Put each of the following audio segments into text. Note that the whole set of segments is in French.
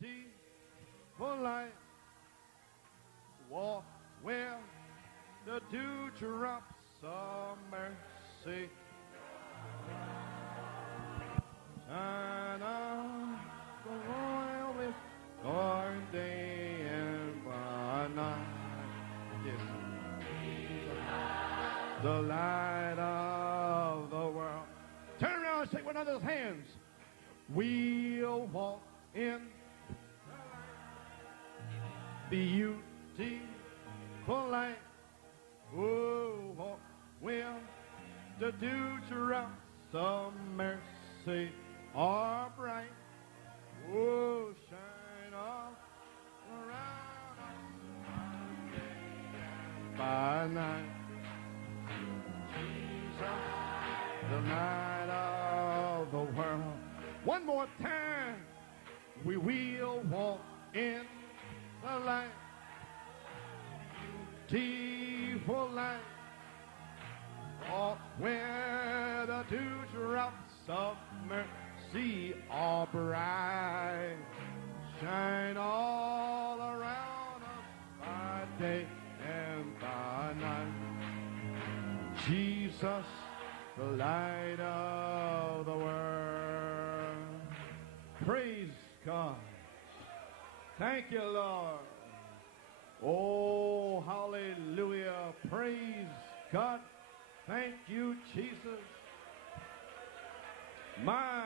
beautiful light. Walk where the dewdrops of mercy shine on the royal with Lord day and by night. Yes. The light of the world. Turn around and shake one another's hands. We'll walk in beautiful light. Oh, walk where the dewdrops of mercy are bright. Oh, shine all around us by night. Jesus, the light of the world. One more time, we will walk in the light. Beautiful light. Walk where the dewdrops of mercy are bright. Shine all around us by day and by night. Jesus, the light of the world. Praise God. Thank you, Lord. Oh, hallelujah. Praise God. Thank you, Jesus. My,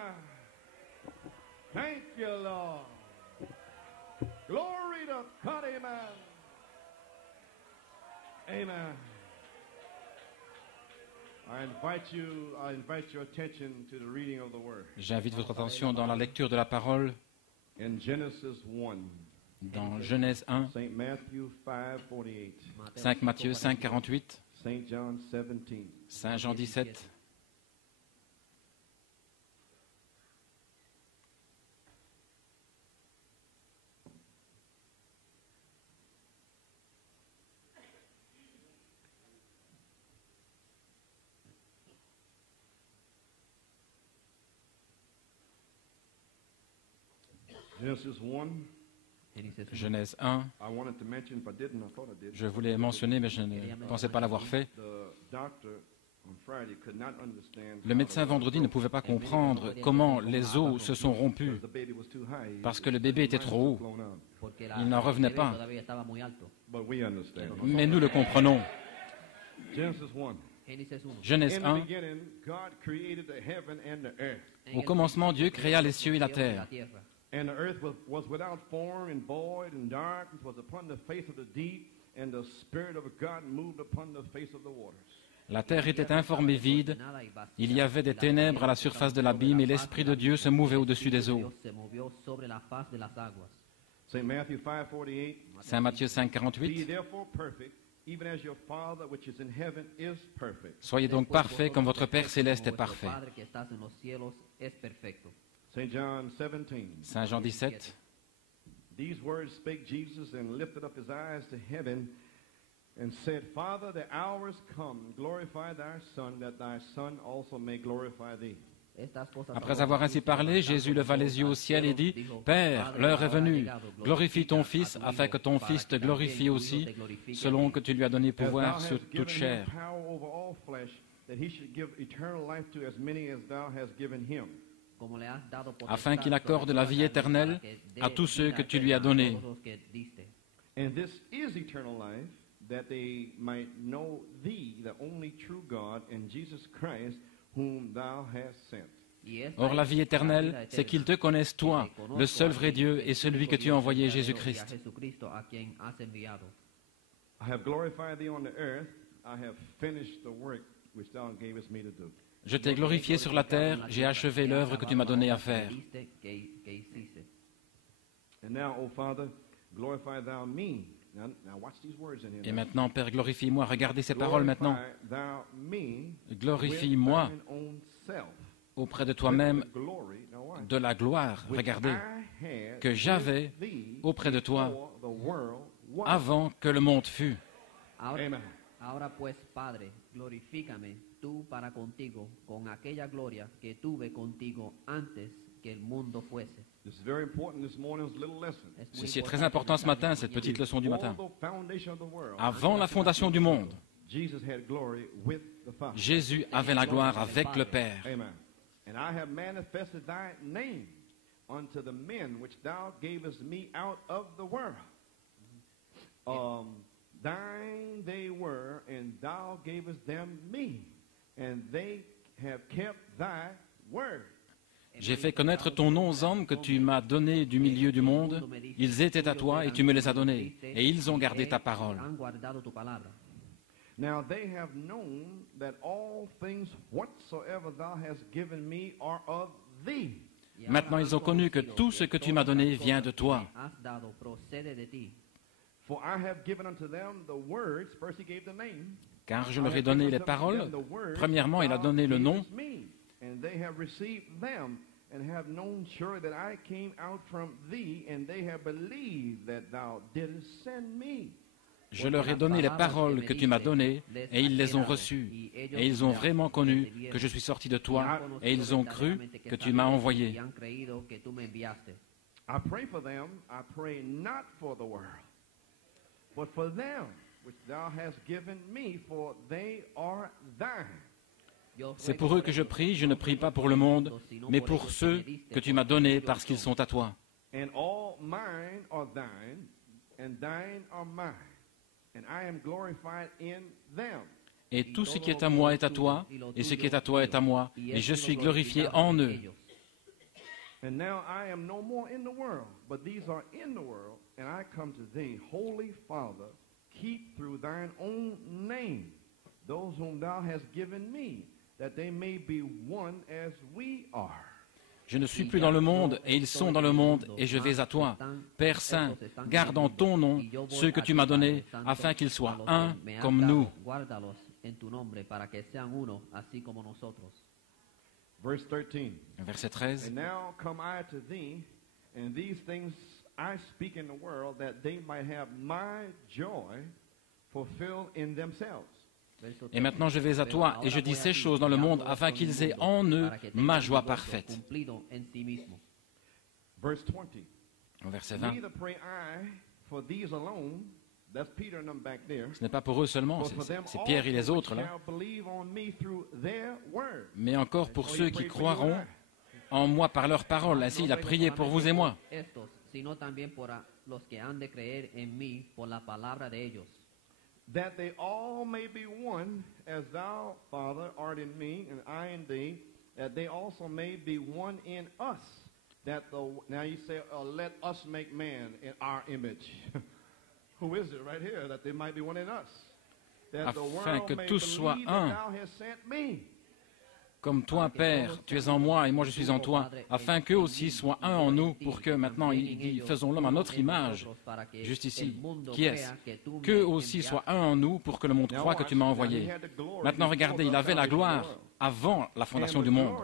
thank you, Lord. Glory to God, amen. Amen. I invite your attention to the reading of the word. J'invite votre attention dans la lecture de la parole In Genesis 1, dans Genèse 1, St. Matthew 5:48, 5 Matthieu 5, 48, St. John 17. Saint Jean 17. Genesis 1. Genèse 1, I wanted to mention, if I didn't, I thought I did. je voulais mentionner, mais je ne pensais pas l'avoir fait. The doctor on Friday could not understand Le médecin vendredi ne pouvait pas comprendre comment les os se sont rompus the baby was too high. parce que le bébé était trop haut. Blown out. Il n'en revenait pas. But we understand. Mais nous le comprenons. Genesis 1. Genèse In the 1, beginning, God created the heaven and the earth. au commencement, Dieu créa les cieux et la terre. And the earth was without form and void, and darkness was upon the face of the deep, and the Spirit of God moved upon the face of the waters. La terre était informe et vide. Il y avait des ténèbres à la surface de l'abîme et l'Esprit de Dieu se mouvait au-dessus des eaux. St. Matthew 5:48. Saint Matthieu 5, Be 48. therefore perfect, even as your Father which is in heaven is perfect. Soyez donc parfaits comme votre Père céleste est parfait. St. John 17. Saint Jean 17. These words spake Jesus and lifted up his eyes to heaven and said, Father, the hour is come. Glorify thy Son, that thy Son also may glorify thee. Après avoir ainsi parlé, Jésus leva les yeux au ciel et dit, Père, l'heure est venue. Glorifie ton Fils, afin que ton Fils te glorifie aussi, selon que tu lui as donné As thou pouvoir hast sur given toute him chair, power over all flesh, that he should give eternal life to as many as thou hast given him. afin qu'il accorde la vie éternelle à tous ceux que tu lui as donnés. And this is eternal life, that they might know thee, the only true God, and Jesus Christ, whom thou hast sent. Or la vie éternelle, c'est qu'ils te connaissent toi, le seul vrai Dieu et celui que tu as envoyé, Jésus-Christ. I have glorified thee on the earth, I have finished the work which thou gavest me to do. Je t'ai glorifié sur la terre, j'ai achevé l'œuvre que tu m'as donnée à faire. And now, O Father, glorify thou me. Now watch these words in here. Et maintenant, Père, glorifie-moi. Regardez ces paroles maintenant. Glorify thou me Glorifie-moi with thine own self. auprès de toi-même With glory, now watch. de la gloire, Which regardez, I had que j'avais with thee auprès de toi before the world was. avant que le monde fût. Amen. Ahora pues, Padre, glorifícame tú para contigo con aquella gloria que tuve contigo antes que el mundo fuese. This is very important this morning's little lesson. Ceci est très important ce matin, cette petite leçon du matin. Before the foundation of the world, Avant la fondation du monde, Jesus had glory with the Father. Jésus avait la gloire avec le Père. Amen. And I have manifested thy name unto the men which thou gavest me out of the world. Thine they were, and thou gavest them me, and they have kept thy word. J'ai fait connaître ton nom aux hommes que tu m'as donnés du milieu du monde. Ils étaient à toi et tu me les as donnés. Et ils ont gardé ta parole. Now they have known that all things whatsoever thou hast given me are of thee. Maintenant, ils ont connu que tout ce que tu m'as donné vient de toi. For I have given unto them the words. First he gave the name. Car je leur ai donné les paroles. Premièrement, il a donné le nom. And they have received them and have known surely that I came out from thee, and they have believed that thou didst send me. Je leur ai donné les paroles que tu m'as données, et ils les ont reçues. Et ils ont vraiment connu que je suis sorti de toi, et ils ont cru que tu m'as envoyé. I pray for them, I pray not for the world, but for them which thou hast given me, for they are thine. C'est pour eux que je prie, je ne prie pas pour le monde, mais pour ceux que tu m'as donnés parce qu'ils sont à toi. And all mine are thine, and thine are mine, and I am glorified in them. Et tout ce qui est à moi est à toi, et ce qui est à toi est à moi, et je suis glorifié en eux. And now I am no more in the world, but these are in the world, and I come to thee, Holy Father, keep through thine own name those whom thou hast given me, that they may be one as we are. Je ne suis plus dans le monde, et ils sont dans le monde, et je vais à toi. Père Saint, garde en ton nom ceux que tu m'as donnés, afin qu'ils soient un comme nous. Verse 13. Verset 13. And now come I to thee, and these things I speak in the world, that they might have my joy fulfilled in themselves. Et maintenant je vais à toi, et je dis ces choses dans le monde, afin qu'ils aient en eux ma joie parfaite. Verse 20. Verset 20. Neither pray I for these alone, that's Peter and them back there, Ce n'est pas pour eux seulement, but for them c'est Pierre et les also autres which là, shall believe on me through their word. mais encore pour ceux qui croiront en moi par leur parole. Ainsi il a prié pour vous et moi. Sino también por los que han de creer en mí por la palabra de ellos. That they all may be one, as thou, Father, art in me, and I in thee, that they also may be one in us. Now you say, let us make man in our image. Who is it right here? That they might be one in us. That the Afin world que may tous soient believe un. that thou hast sent me. Comme toi, Père, tu es en moi et moi je suis en toi, afin qu'eux aussi soient un en nous, pour que maintenant il dit, faisons l'homme à notre image, juste ici. Qui est-ce? Qu'eux aussi soient un en nous, pour que le monde croie que tu m'as envoyé. Maintenant regardez, il avait la gloire avant la fondation du monde.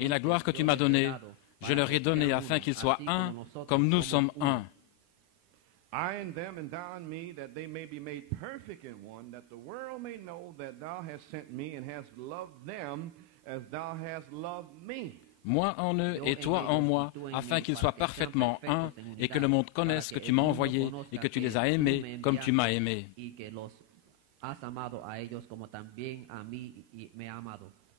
Et la gloire que tu m'as donnée, je leur ai donnée afin qu'ils soient un, comme nous sommes un. I in them and thou in me, that they may be made perfect in one, that the world may know that thou hast sent me and hast loved them as thou hast loved me. Moi en eux et toi en moi, afin qu'ils soient parfaitement un, et que le monde connaisse que tu m'as envoyé et que tu les as aimés comme tu m'as aimé.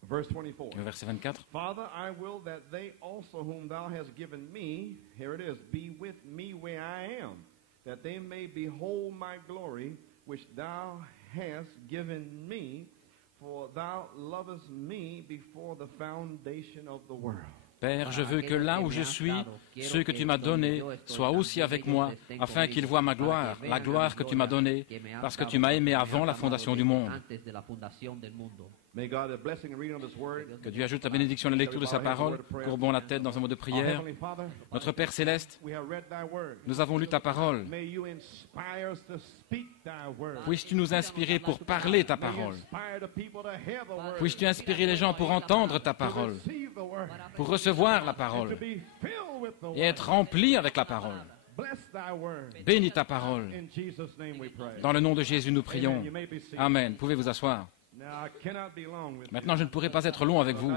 Verse 24. Verset 24. Father, I will that they also whom thou hast given me, here it is, be with me where I am, that they may behold my glory, which thou hast given me, for thou lovest me before the foundation of the world. Père, je veux que là où je suis, ceux que tu m'as donnés soient aussi avec moi, afin qu'ils voient ma gloire, la gloire que tu m'as donnée, parce que tu m'as aimé avant la fondation du monde. Que Dieu ajoute la bénédiction à la lecture de sa parole. Courbons la tête dans un mot de prière. Notre Père céleste, nous avons lu ta parole. Puisses-tu nous inspirer pour parler ta parole. Puisses-tu inspirer les gens pour entendre ta parole, pour recevoir recevoir la parole et être rempli avec la parole. Bénis ta parole. Dans le nom de Jésus, nous prions. Amen. Pouvez vous asseoir. Maintenant, je ne pourrai pas être long avec vous.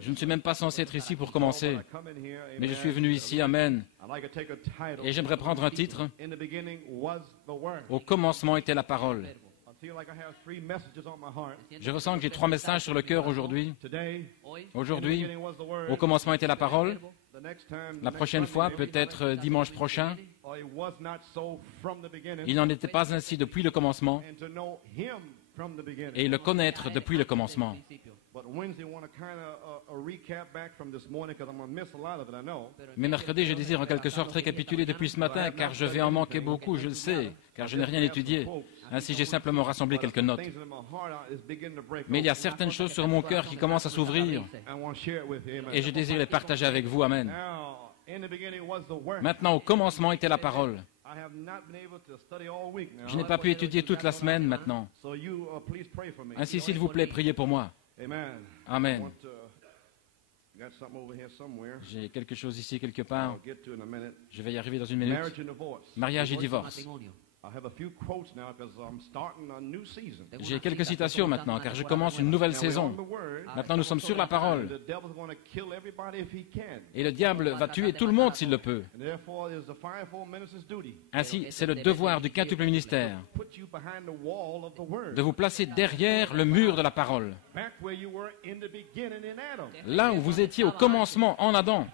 Je ne suis même pas censé être ici pour commencer. Mais je suis venu ici, Amen. Et j'aimerais prendre un titre. Au commencement était la parole. Je ressens que j'ai 3 messages sur le cœur aujourd'hui. Aujourd'hui, au commencement était la parole. La prochaine fois, peut-être dimanche prochain, il n'en était pas ainsi depuis le commencement et le connaître depuis le commencement. Mais mercredi, je désire en quelque sorte récapituler depuis ce matin, car je vais en manquer beaucoup, je le sais, car je n'ai rien étudié. Ainsi, j'ai simplement rassemblé quelques notes. Mais il y a certaines choses sur mon cœur qui commencent à s'ouvrir, et je désire les partager avec vous. Amen. Maintenant, au commencement était la parole. Je n'ai pas pu étudier toute la semaine maintenant. Ainsi, s'il vous plaît, priez pour moi. Amen. J'ai quelque chose ici quelque part. Je vais y arriver dans une minute. Mariage et divorce. J'ai quelques citations maintenant, car je commence une nouvelle saison. Maintenant, nous sommes sur la parole. Et le diable va tuer tout le monde s'il le peut. Ainsi, c'est le devoir du quintuple ministère de vous placer derrière le mur de la parole. Là où vous étiez au commencement en Adam,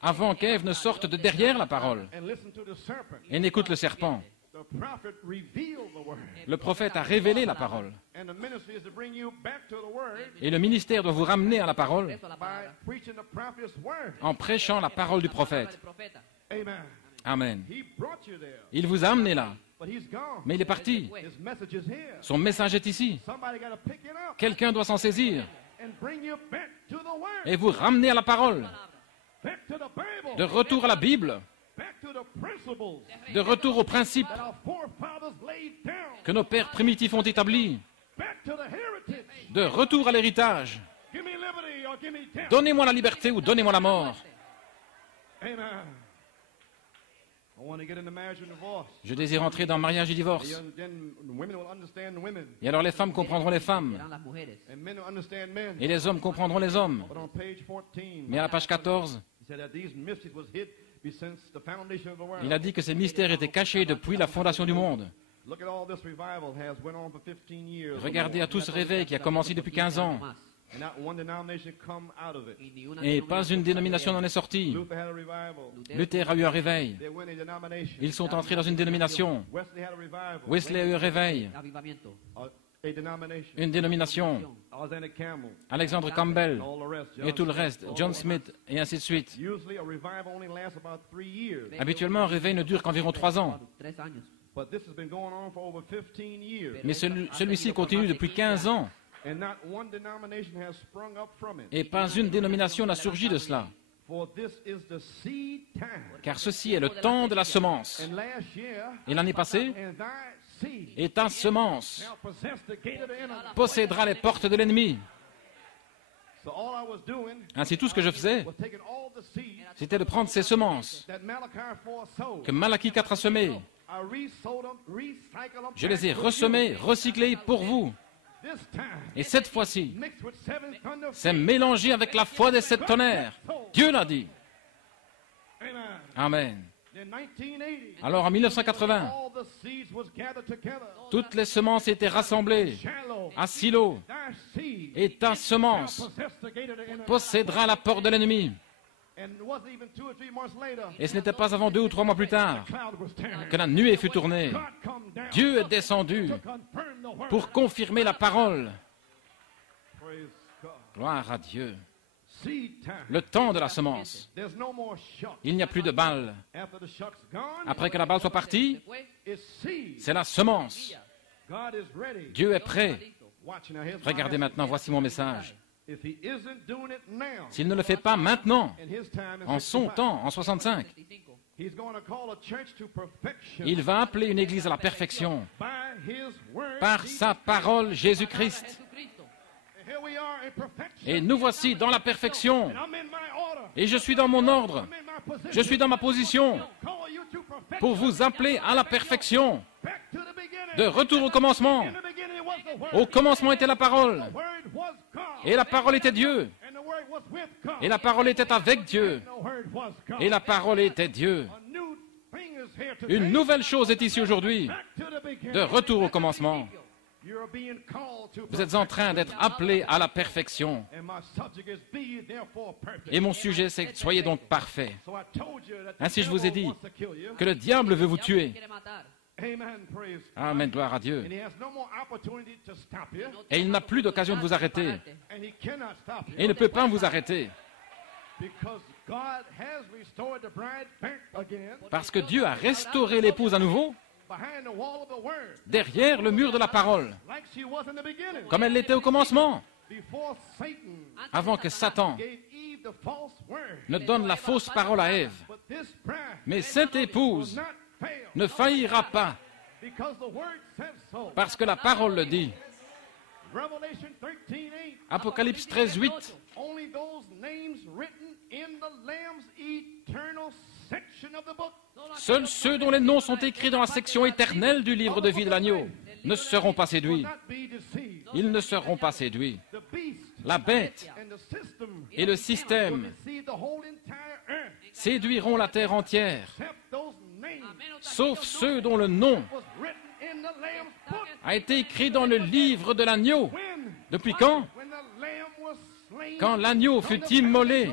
avant qu'Ève ne sorte de derrière la parole et n'écoute le serpent. Le prophète a révélé la parole. Et le ministère doit vous ramener à la parole en prêchant la parole du prophète. Amen. Il vous a amené là. Mais il est parti. Son message est ici. Quelqu'un doit s'en saisir et vous ramener à la parole, de retour à la Bible, de retour aux principes que nos pères primitifs ont établis, de retour à l'héritage. Donnez-moi la liberté ou donnez-moi la mort. Je désire entrer dans le mariage et divorce. Et alors les femmes comprendront les femmes. Et les hommes comprendront les hommes. Mais à la page 14, il a dit que ces mystères étaient cachés depuis la fondation du monde. Regardez à tout ce réveil qui a commencé depuis 15 ans. Et pas une dénomination n'en est sortie. Luther a eu un réveil. Ils sont entrés dans une dénomination. Wesley a eu un réveil. Une dénomination. Alexander Campbell et tout le reste. John Smith et ainsi de suite. Habituellement, un réveil ne dure qu'environ 3 ans. Mais celui-ci continue depuis 15 ans. Et pas une dénomination n'a surgi de cela. Car ceci est le temps de la semence. Et l'année passée, et ta semence possédera les portes de l'ennemi. Ainsi, tout ce que je faisais, c'était de prendre ces semences que Malachie 4 a semées. Je les ai ressemées, recyclées pour vous. Et cette fois-ci, c'est mélangé avec la foi des 7 tonnerres. Dieu l'a dit. Amen. Alors en 1980, toutes les semences étaient rassemblées à Silo. Et ta semence possédera la porte de l'ennemi. Et ce n'était pas avant 2 ou 3 mois plus tard que la nuée fut tournée. Dieu est descendu pour confirmer la parole. Gloire à Dieu. Le temps de la semence. Il n'y a plus de balle. Après que la balle soit partie, c'est la semence. Dieu est prêt. Regardez maintenant, voici mon message. S'il ne le fait pas maintenant, en son temps, en 65, il va appeler une église à la perfection par sa parole Jésus-Christ. Et nous voici dans la perfection. Et je suis dans mon ordre. Je suis dans ma position pour vous appeler à la perfection. De retour au commencement. Au commencement était la parole. Et la parole était Dieu. Et la parole était avec Dieu. Et la parole était Dieu. Une nouvelle chose est ici aujourd'hui. De retour au commencement. Vous êtes en train d'être appelés à la perfection. Et mon sujet, c'est soyez donc parfaits. Ainsi, je vous ai dit que le diable veut vous tuer. Amen, gloire à Dieu. Et il n'a plus d'occasion de vous arrêter. Et il ne peut pas vous arrêter. Parce que Dieu a restauré l'épouse à nouveau derrière le mur de la parole, comme elle l'était au commencement, avant que Satan ne donne la fausse parole à Ève. Mais cette épouse ne faillira pas, parce que la parole le dit. Apocalypse 13, 8. Seuls ceux dont les noms sont écrits dans la section éternelle du livre de vie de l'agneau ne seront pas séduits. Ils ne seront pas séduits. La bête et le système séduiront la terre entière, sauf ceux dont le nom a été écrit dans le livre de l'agneau. Depuis quand? Quand l'agneau fut immolé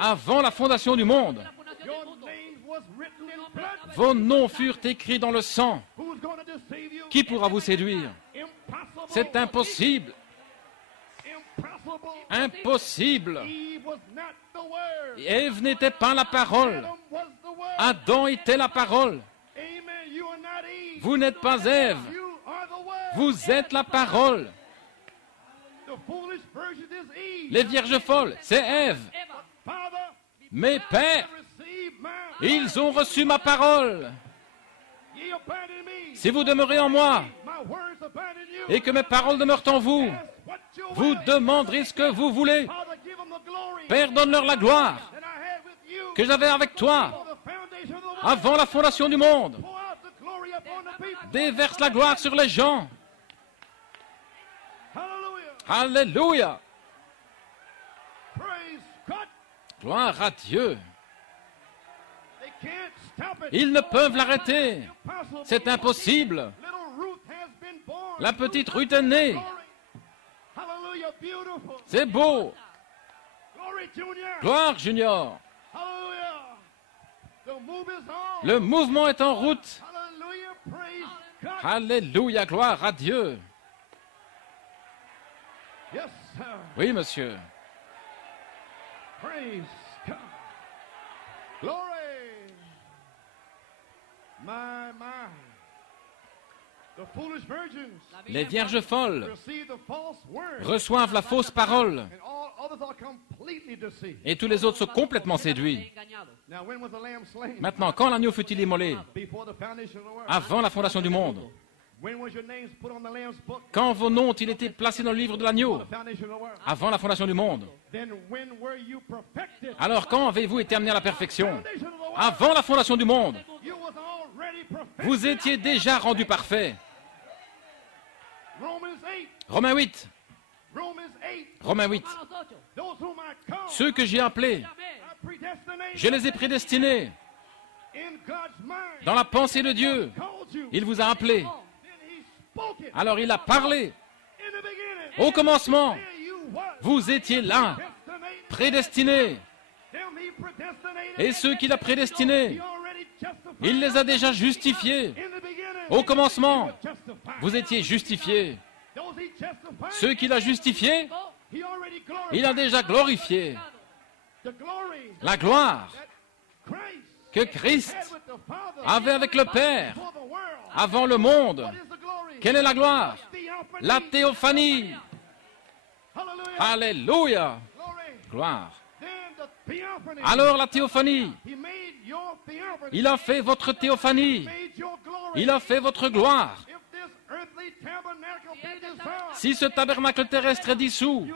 avant la fondation du monde. Vos noms furent écrits dans le sang. Qui pourra vous séduire? C'est impossible. Impossible. Ève n'était pas la parole. Adam était la parole. Vous n'êtes pas Ève. Vous êtes la parole. Les vierges folles, c'est Ève. Mes pères, ils ont reçu ma parole. Si vous demeurez en moi et que mes paroles demeurent en vous, vous demanderez ce que vous voulez. Père, donne-leur la gloire que j'avais avec toi avant la fondation du monde. Déverse la gloire sur les gens. Alléluia. Gloire à Dieu. Ils ne peuvent l'arrêter. C'est impossible. La petite Ruth est née. C'est beau. Gloire, Junior. Le mouvement est en route. Alléluia, gloire à Dieu. Oui, monsieur. Les vierges folles reçoivent la fausse parole et tous les autres sont complètement séduits. Maintenant, quand l'agneau fut-il immolé? Avant la fondation du monde. Quand vos noms ont-ils été placés dans le livre de l'agneau? Avant la fondation du monde. Alors quand avez-vous été amené à la perfection? Avant la fondation du monde. Vous étiez déjà rendu parfait. Romains 8. Romains 8. Ceux que j'ai appelés, je les ai prédestinés. Dans la pensée de Dieu, il vous a appelés. Alors il a parlé. Au commencement, vous étiez là, prédestinés. Et ceux qu'il a prédestinés, il les a déjà justifiés. Au commencement, vous étiez justifiés. Ceux qu'il a justifiés, il a déjà glorifié. La gloire que Christ avait avec le Père avant le monde. Quelle est la gloire? La théophanie. Alléluia. Gloire. Alors la théophanie. Il a fait votre théophanie. Il a fait votre gloire. Si ce tabernacle terrestre est dissous,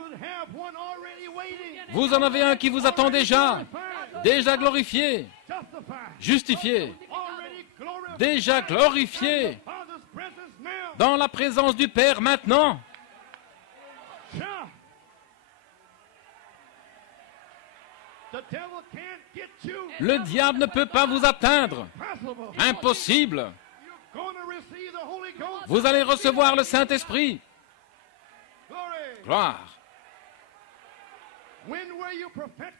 Vous en avez un qui vous attend déjà glorifié, justifié, déjà glorifié, dans la présence du Père maintenant. Le diable ne peut pas vous atteindre. Impossible. Vous allez recevoir le Saint-Esprit. Gloire.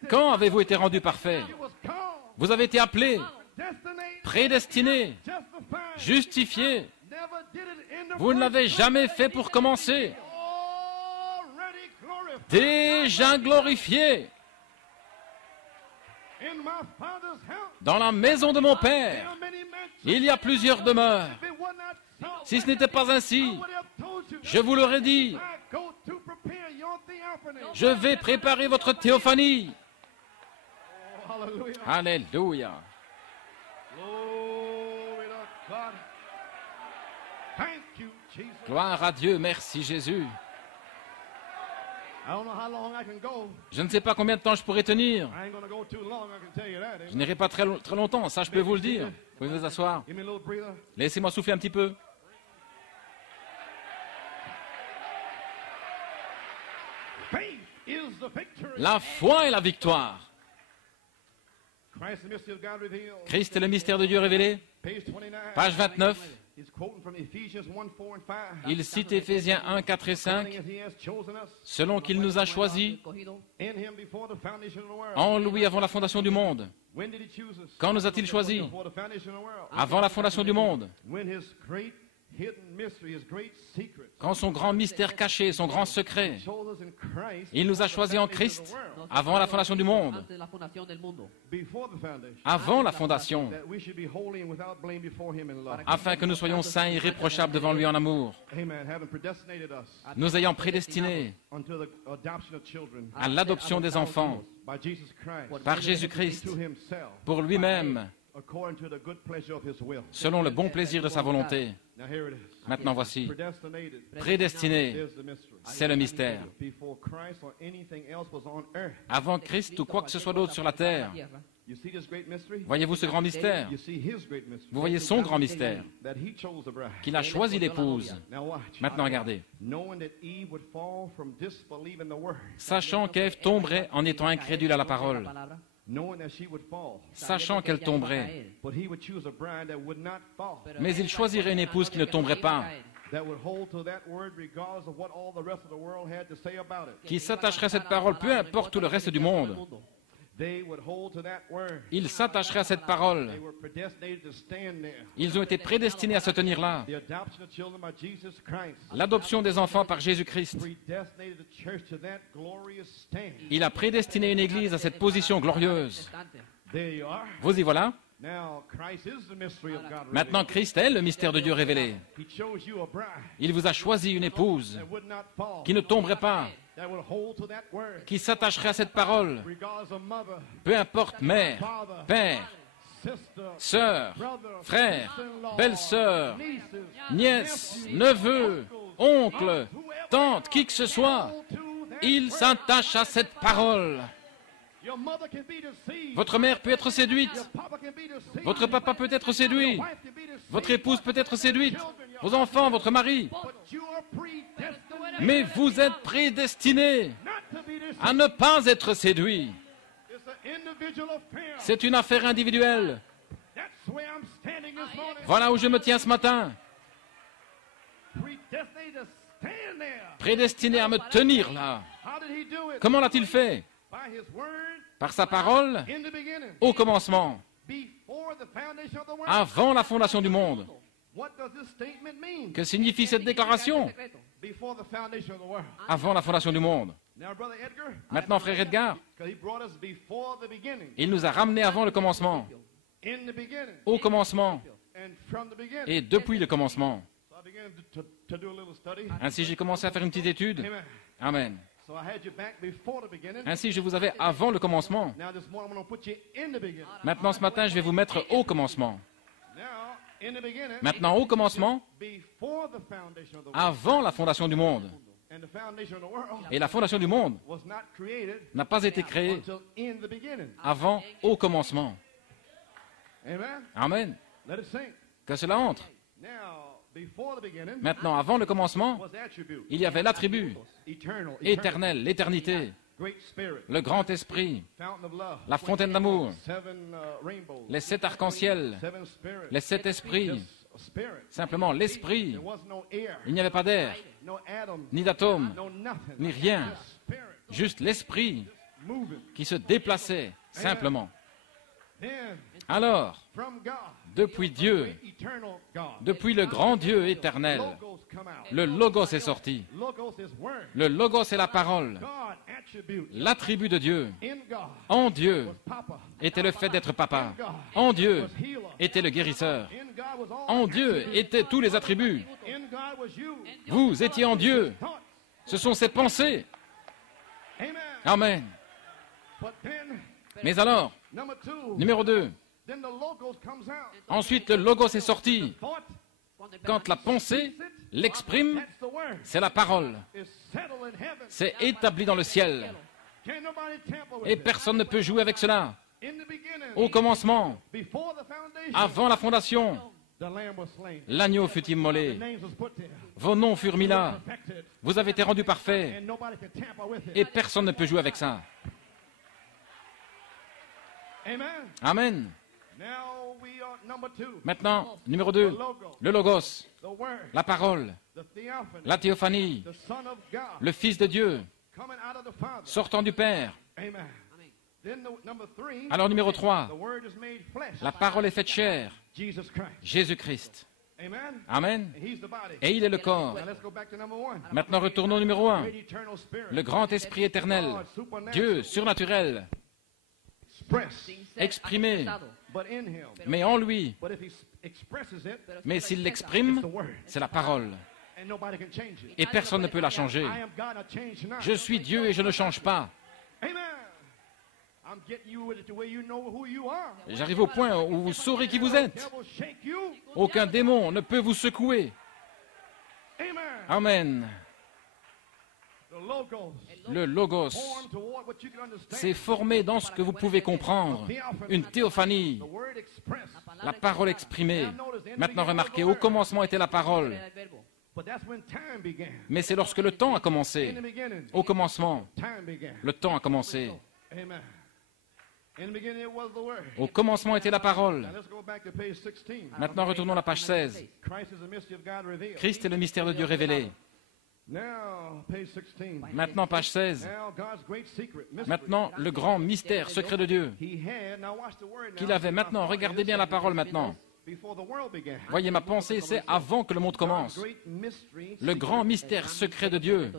Quand avez-vous été rendu parfait? Vous avez été appelé, prédestiné, justifié. Vous ne l'avez jamais fait pour commencer. Déjà glorifié. Dans la maison de mon Père, il y a plusieurs demeures. Si ce n'était pas ainsi, je vous l'aurais dit. Je vais préparer votre théophanie. Alléluia. Gloire à Dieu, merci Jésus. Je ne sais pas combien de temps je pourrai tenir. Je n'irai pas très longtemps, ça je peux vous le dire. Vous pouvez vous asseoir. Laissez-moi souffler un petit peu. La foi est la victoire. Christ est le mystère de Dieu révélé. Page 29. Il cite Éphésiens 1, 4 et 5. Selon qu'il nous a choisis en lui avant la fondation du monde. Quand nous a-t-il choisis? Avant la fondation du monde. Quand son grand mystère caché, son grand secret, il nous a choisis en Christ avant la fondation du monde. Avant la fondation, afin que nous soyons saints et irréprochables devant lui en amour, nous ayant prédestinés à l'adoption des enfants par Jésus-Christ pour lui-même, selon le bon plaisir de sa volonté. Maintenant voici, prédestiné, c'est le mystère. Avant Christ ou quoi que ce soit d'autre sur la terre, voyez-vous ce grand mystère? Vous voyez son grand mystère, qu'il a choisi l'épouse. Maintenant regardez. Sachant qu'Ève tomberait en étant incrédule à la parole. Sachant qu'elle tomberait. Mais il choisirait une épouse qui ne tomberait pas, qui s'attacherait à cette parole, peu importe tout le reste du monde. Ils s'attacheraient à cette parole. Ils ont été prédestinés à se tenir là. L'adoption des enfants par Jésus-Christ. Il a prédestiné une église à cette position glorieuse. Vous y voilà. Maintenant, Christ est le mystère de Dieu révélé. Il vous a choisi une épouse qui ne tomberait pas, qui s'attacherait à cette parole, peu importe mère, père, sœur, frère, belle-sœur, nièce, neveu, oncle, tante, qui que ce soit, il s'attache à cette parole. Votre mère peut être séduite, votre papa peut être séduit, votre épouse peut être séduite, vos enfants, votre mari. Mais vous êtes prédestinés à ne pas être séduits. C'est une affaire individuelle. Voilà où je me tiens ce matin. Prédestiné à me tenir là. Comment l'a-t-il fait? Par sa parole, au commencement, avant la fondation du monde. Que signifie cette déclaration? Avant la fondation du monde. Maintenant, frère Edgar, il nous a ramenés avant le commencement, au commencement, et depuis le commencement. Ainsi, j'ai commencé à faire une petite étude. Amen. Ainsi, je vous avais avant le commencement. Maintenant, ce matin, je vais vous mettre au commencement. Maintenant, au commencement, avant la fondation du monde. And the foundation of the world Et la fondation du monde was not created n'a pas été créée until in the beginning. avant, au commencement. Amen. Amen. Let it sink. Que cela entre. Now, before the beginning Maintenant, avant le commencement, was attribute, il y avait l'attribut eternal, éternel, l'éternité, great spirit, le grand esprit, fountain of love, la fontaine d'amour, seven rainbows, les 7 arcs-en-ciel, seven spirits, les 7 esprits, just a spirit. simplement l'esprit. There was no air, Il n'y avait pas d'air, no atoms, ni d'atomes, no nothing, ni rien, just spirit juste l'esprit moving. qui se déplaçait simplement. Then, Alors, from God, depuis Dieu, great eternal God, depuis le grand Dieu éternel, logos come out. le Logos est sorti. Logos is word. Le Logos est la parole. God attribute L'attribut de Dieu in God en Dieu was Papa. était le fait d'être papa. En Dieu Was healer. était le guérisseur. In God was all En Dieu étaient tous les attributs. In God was you. Vous étiez en Dieu. Thoughts. Ce sont ses pensées. Amen. Amen. But then, Mais alors, number two, numéro 2, then the logos comes out. ensuite le Logos est sorti. Thought, Quand la pensée l'exprime, that's the word. c'est la parole. It's settled in heaven. C'est établi dans le ciel. Can nobody tamper with Et it? personne ne peut jouer avec cela. In the beginning, Au commencement, before the foundation, avant la fondation, the lamb was slain. l'agneau fut The immolé. names was put there. Vos noms furent mis là. Perfected. Vous avez été rendus parfaits. And nobody can tamper with it. Et personne ne peut jouer avec ça. Amen. Amen. Now we are number two. Maintenant, numéro 2, le Logos, The word, la parole, the theophany, la théophanie, the Son of God, le Fils de Dieu, coming out of the Father. sortant du Père. Amen. Then the number three, Alors numéro 3, the word is made flesh. la parole est faite chair, Jesus Christ. Jésus-Christ. Amen. Amen. And he's the body. Et il est le corps. Now let's go back to number one. Maintenant retournons au numéro 1, Great eternal spirit. le grand esprit éternel, Dieu surnaturel, Express. exprimé, But in him. mais en lui. But if he expresses it, Mais s'il it's l'exprime, the word. c'est la parole. And nobody can change it. Et personne ne peut la changer. I am God, I change not. Je suis Dieu et je ne change pas. Amen. I'm getting you with it to where you know who you are. J'arrive au point où vous saurez qui vous êtes. Devil shake you. Aucun démon ne peut vous secouer. Amen. Amen. The logos Le Logos formed toward what you can understand. s'est formé dans ce que vous pouvez comprendre. Une théophanie, The word express. la parole exprimée. Maintenant remarquez, au commencement était la parole. But that's when time began. Mais c'est lorsque le temps a In commencé. the beginning, Au commencement, time began. le temps a commencé. Amen. In the beginning it was the word. Au commencement était la parole. Now let's go back to page 16. Maintenant retournons à la page 16. Christ is the mystery of God revealed. Christ est le mystère de Dieu révélé. Now, page 16. Maintenant page 16. Now, God's great secret, mystery. Maintenant le grand mystère secret de Dieu He had, now watch the word now. qu'il avait. Maintenant, regardez bien la parole maintenant. Before the world began. Voyez, ma pensée, c'est avant que le monde commence. Great mystery, Le grand mystère secret de Dieu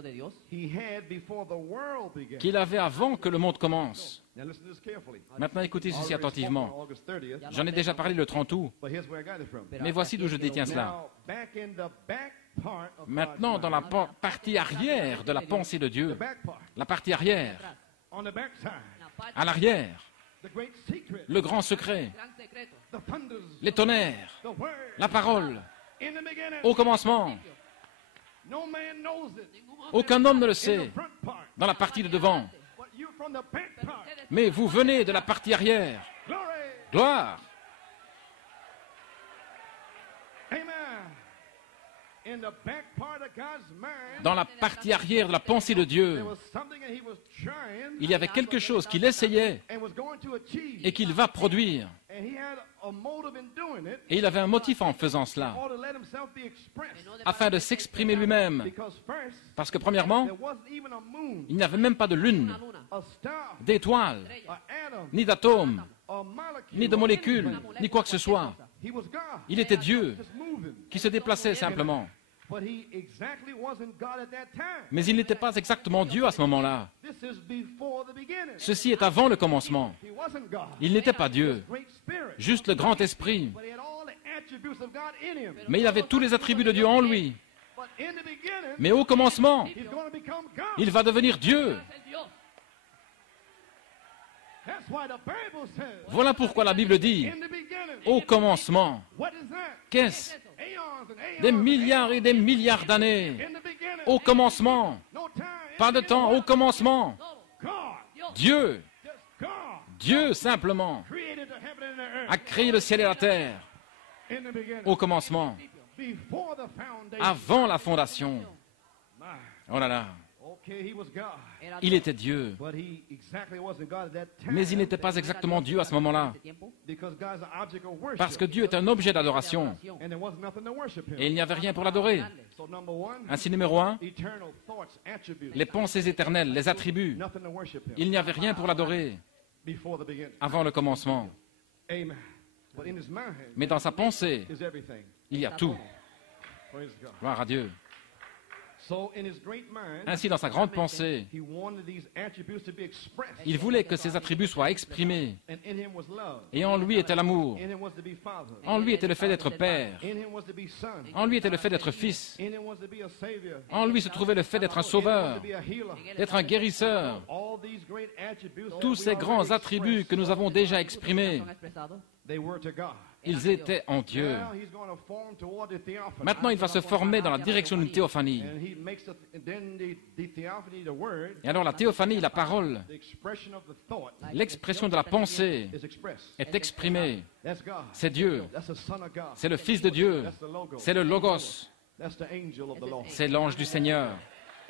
he had before the world began. qu'il avait avant que le monde commence. Now listen to this carefully. Maintenant, écoutez ceci Already spoken attentivement. on August 30th, J'en ai déjà parlé le 30 août, but here's where I got it from. mais voici d'où je détiens cela. Now, back in the back part of Maintenant, God's dans la mind, partie arrière de la pensée de the Dieu, back part, la partie arrière, on the back side, à l'arrière, the great secret, le grand secret, the thunders, les tonnerres, the word, la parole, in the beginning. au commencement. No man knows it. Aucun homme ne le In sait the front part, dans la partie de devant, but you from the back part. mais vous venez de la partie arrière. Glory. Gloire! Amen. In the back part of God's mind, Dans la partie arrière de la pensée de Dieu, there was something that he was trying il y avait quelque chose qu'il essayait and was going to achieve. et qu'il va produire. And he had a motive in doing it Et il avait un motif en faisant cela, or to let himself be expressed. afin de s'exprimer lui-même. Because first, Parce que premièrement, there wasn't even a moon, il n'y avait même pas de lune, a star, d'étoiles, an atom, ni d'atomes, a molecule. ni de molécules, ni quoi que ce soit. He was God. Il était Dieu Just moving. qui se déplaçait simplement. But he exactly wasn't God at that time. Mais il n'était pas exactement Dieu à ce moment-là. This is before the beginning. Ceci est avant le commencement. He wasn't God. Il n'était pas Dieu, Great spirit. juste le grand esprit. But he had all the attributes of God in him. Mais il avait tous les attributs de Dieu en lui. But in the beginning, Mais au commencement, he's going to become God. il va devenir Dieu. That's why the Bible says, Voilà pourquoi la Bible dit, in the beginning, au commencement, what is that? qu'est-ce? Aeons and aeons Des and milliards aeons. et des milliards d'années. In the beginning, Au commencement, Pas de temps, au commencement. God, Dieu, just God, Dieu simplement, created the heaven and the earth a créé le ciel et la terre in the beginning, au commencement, before the foundation. avant la fondation. My. Oh là là, Okay, he was God, il était Dieu, but he exactly wasn't God at that time. mais il n'était pas exactement Dieu à ce moment-là, Because God's an object of worship. parce que Dieu est un objet d'adoration, And there wasn't nothing to worship him. et il n'y avait rien pour l'adorer. So number one, Ainsi, numéro un, eternal thoughts, attributes. les pensées éternelles, les attributs, Nothing to worship him il n'y avait rien pour l'adorer before the beginning. avant le commencement. Amen. But in his mind Mais dans sa pensée, is everything. il y a tout. Praise God. Gloire à Dieu. So in his great mind, Ainsi, dans sa grande pensée, he wanted these attributes to be expressed. il voulait que ces attributs soient exprimés. And in him was love. Et en lui était l'amour. In him was to be father. En lui était le fait d'être père. In him was to be son. En lui était le fait d'être fils. In him was to be a savior. En lui se trouvait le fait d'être un sauveur, To be a healer. d'être un guérisseur. All these great attributes that Tous we ces already grands attributs expressed, que nous avons déjà exprimés, they were to God. ils étaient en Dieu. Now he's going to form toward the theophany. Maintenant, il va se former dans la direction d'une théophanie. And he makes then the theophany, the word, Et alors la théophanie, la parole, the expression of the thought l'expression de la pensée is expressed. est exprimée. That's God. C'est Dieu, That's the Son of God. c'est le Fils de Dieu, That's the Logos. c'est le Logos, That's the angel of the Lord. c'est l'ange du Seigneur.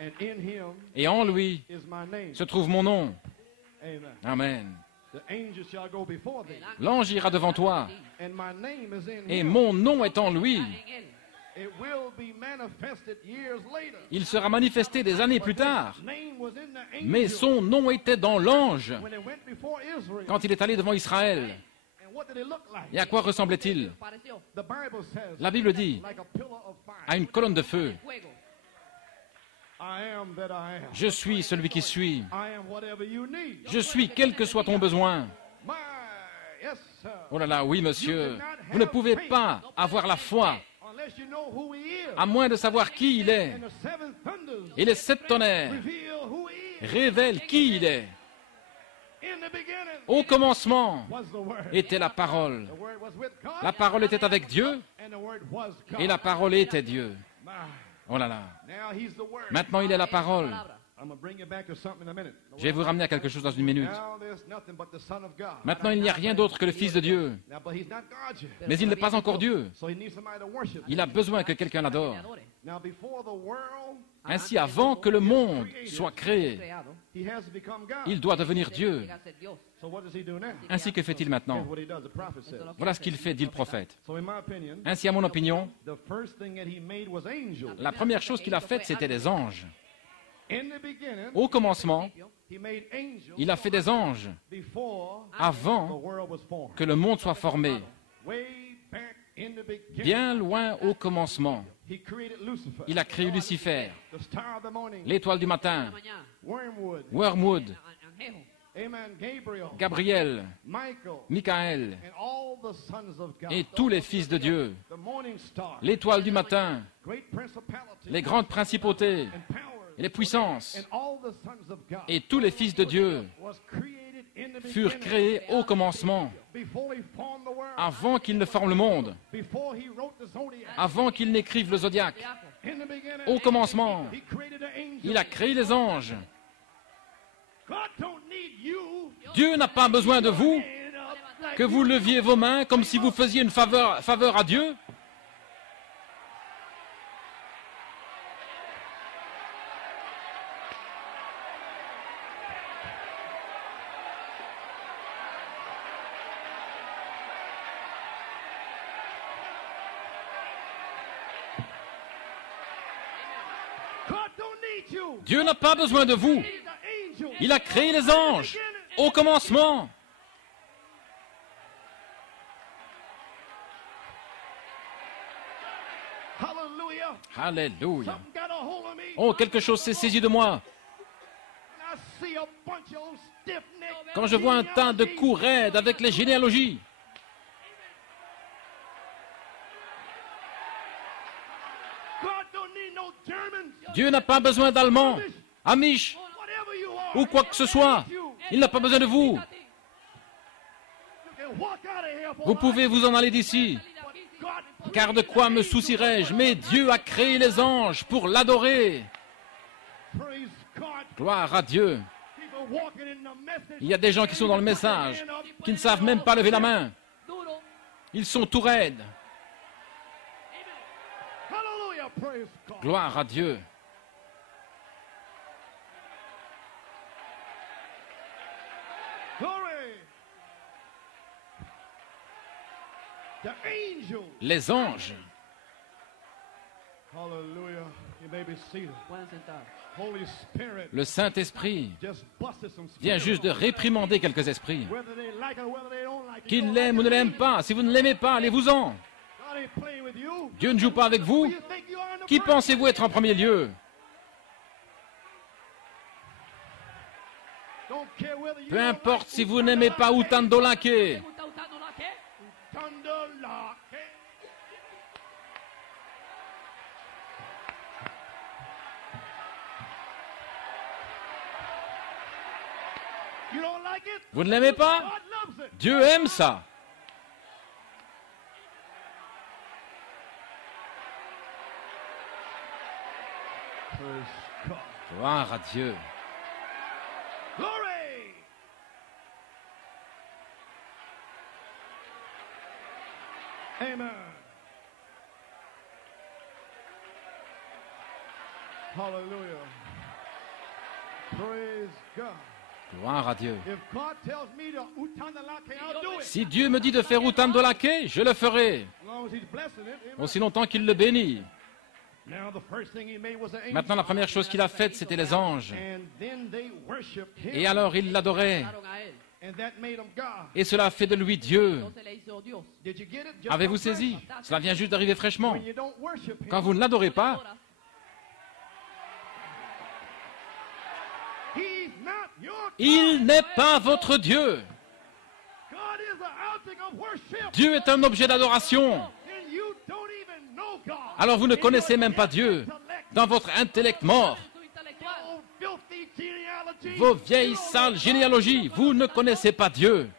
And in him Et en lui is my name. se trouve mon nom. Amen. Amen. The angel shall go before thee. L'ange ira devant toi, And my name is in et him. mon nom est en lui. It will be manifested years later. Il sera manifesté des années plus tard. His name was in the angel Mais son nom était dans l'ange when it went before Israel. quand il est allé devant Israël. And what did it look like? Et à quoi ressemblait-il? The Bible says, La Bible dit, like a pillar of fire. à une colonne de feu. I am that I am. Je suis celui qui suis. I am whatever you need. Je suis quel que soit ton besoin. My, yes, sir. Oh là là, oui monsieur. Vous ne pouvez pas avoir la foi Unless you know who he is. à moins de savoir qui il est. And the seven thunders Et les 7 tonnerres reveal who he is. révèlent qui il est. In the beginning Au commencement was the word. était la parole. The word was with God. La parole était avec Dieu And the word was God. et la parole était Dieu. My. Oh là là. Now he's the word. Maintenant il est la parole. I'm going to bring you back to something in a minute. Je vais vous ramener à quelque chose dans une minute. Now there's nothing but the Son of God. Maintenant il n'y a rien d'autre que le Fils de Dieu. Now, but he's not God yet. Mais il n'est pas encore Dieu. So he needs somebody to worship. Il a besoin que quelqu'un l'adore. Now before the world, Ainsi, avant que le monde soit créé, he has to become God. il doit devenir Dieu. So what does he do now? Ainsi, que fait-il maintenant? Here's what he does, the prophet says. Voilà ce qu'il fait, dit le prophète. So in my opinion, Ainsi, à mon opinion, the first thing that he made was angels. la première chose qu'il a faite, c'était des anges. In the beginning, Au commencement, he made angels il a fait des anges before the avant world was formed. que le monde soit formé. Way back in the beginning, Bien loin au commencement, he created Lucifer, il a créé Lucifer, the star of the morning, l'étoile du matin, Wormwood, Wormwood, amen, Gabriel, Gabriel, Michael, Michael and all the sons of God. et tous les fils de Dieu, The morning star, l'étoile du matin, great principalities les grandes principautés and powers, et les puissances, and all the sons of God et tous les fils de Dieu was created in the furent beginning, créés au commencement, before he formed the world, avant qu'il ne forme le monde, before he wrote the zodiac. avant qu'il n'écrive le zodiaque. In the beginning, Au commencement, he created the angels. il a créé les anges. God don't need you. Dieu n'a pas besoin de vous, Hand up like que vous leviez vos mains comme si vous faisiez une faveur à Dieu. God don't need you. Dieu n'a pas besoin de vous. He's the angel. Il a créé les anges au commencement. Hallelujah. Alléluia. Something got a hold of me. Oh, quelque chose s'est saisi de moi. I see a bunch of old stiff-necked Quand je vois un tas de coups raides avec les généalogies, God don't need no Germans. Dieu n'a pas besoin d'Allemands, Amish Whatever you are. ou quoi que ce soit. Il n'a pas besoin de vous. You can walk out of here for Vous pouvez vous en aller d'ici. God. Car de quoi me soucierais-je? Mais Dieu a créé les anges pour l'adorer. Praise God. Gloire à Dieu. People walking in the message. Il y a des gens qui sont dans le message, qui ne savent même pas lever la main. duro. Ils sont tout raides. Hallelujah. Praise God. Gloire à Dieu. Glory. The angels. Les anges. Hallelujah. You may be seated. Pueden sentar. Holy Spirit Le Saint-Esprit just busted some vient spirits. juste de réprimander quelques esprits. Whether they like it or whether they don't like it. Qu'ils l'aiment ou ne l'aiment pas, si vous ne l'aimez pas, allez-vous-en. God ain't playing with you. Dieu ne joue pas avec vous. Who you think you are in the Qui first pensez-vous être en premier lieu? Don't care whether you Peu don't importe like si vous n'aimez pas Utandolake. ¿Te gusta usando la qué? Thunderlock. You don't like it? Vous ne l'aimez pas? God loves it. Dieu aime ça. Praise God. Gloire à Dieu. Glory. Amen. Hallelujah. Praise God. Gloire à Dieu. If God tells me to utandalake, I'll do it. Si Dieu me dit de faire Utandolake, je le ferai. As long as He's blessing it. Amen. Aussi longtemps qu'il le bénit. Now the first thing He made was the angels. Maintenant, la première chose qu'il a faite, c'était les anges. And then they worshiped Him. Et alors, ils l'adoraient. Adoraron a él. And that made Him God. Et cela a fait de lui Dieu. Entonces le hizo Dios. Did you get it? Just Avez-vous come saisi? fresh. Cela vient juste d'arriver fraîchement. When you don't worship Him, Quand vous ne l'adorez pas, He's not your God. il n'est pas votre Dieu. God is an object of worship. Dieu est un objet d'adoration. And you don't even know God. Alors vous ne connaissez même pas Dieu. Dans votre intellect mort, Su intelectual. Oh, filthy genealogy. vos vieilles sales généalogies, vous ne connaissez pas Dieu.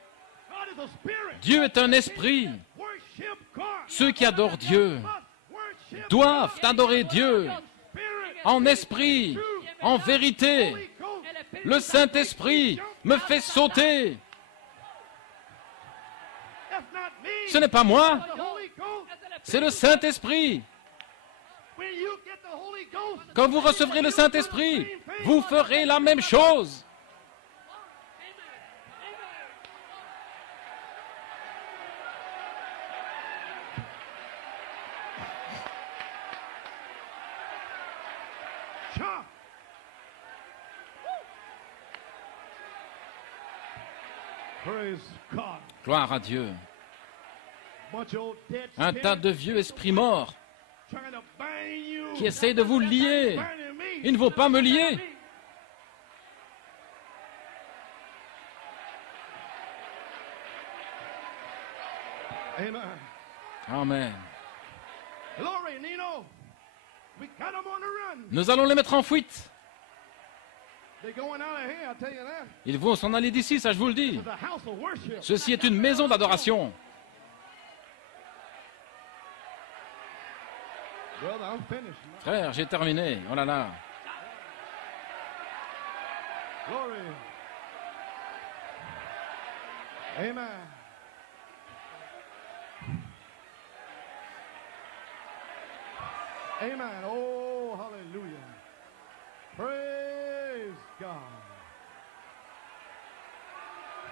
God is a spirit. Dieu est un esprit. Worship God. Ceux qui adorent Dieu Must worship doivent adorer Dieu spirit. en esprit, en vérité. Holy Ghost. El Espíritu Le Saint-Esprit me fait sauter. That's not me. Ce n'est pas moi, The Holy Ghost. es el Espíritu. c'est le Saint-Esprit. When you get the Holy Ghost, Quand vous recevrez le Saint-Esprit, vous ferez la même chose. Cha. Praise God. Gloire à Dieu. Bunch of old dead Un tas spirits de vieux esprits morts trying to bind you. qui essayent de vous lier. Binding me. Il ne faut pas me lier. Amen. Amen. Glory, Nino. We got them on the run. Nous allons les mettre en fuite. They're going out of here, I'll tell you that. Ils vont s'en aller d'ici, ça je vous le dis. It's a house of worship. Ceci est une maison d'adoration. Brother, I'm finished. Frère, j'ai terminé. Oh là là. Glory. Amen. Amen. Oh, hallelujah. Praise God.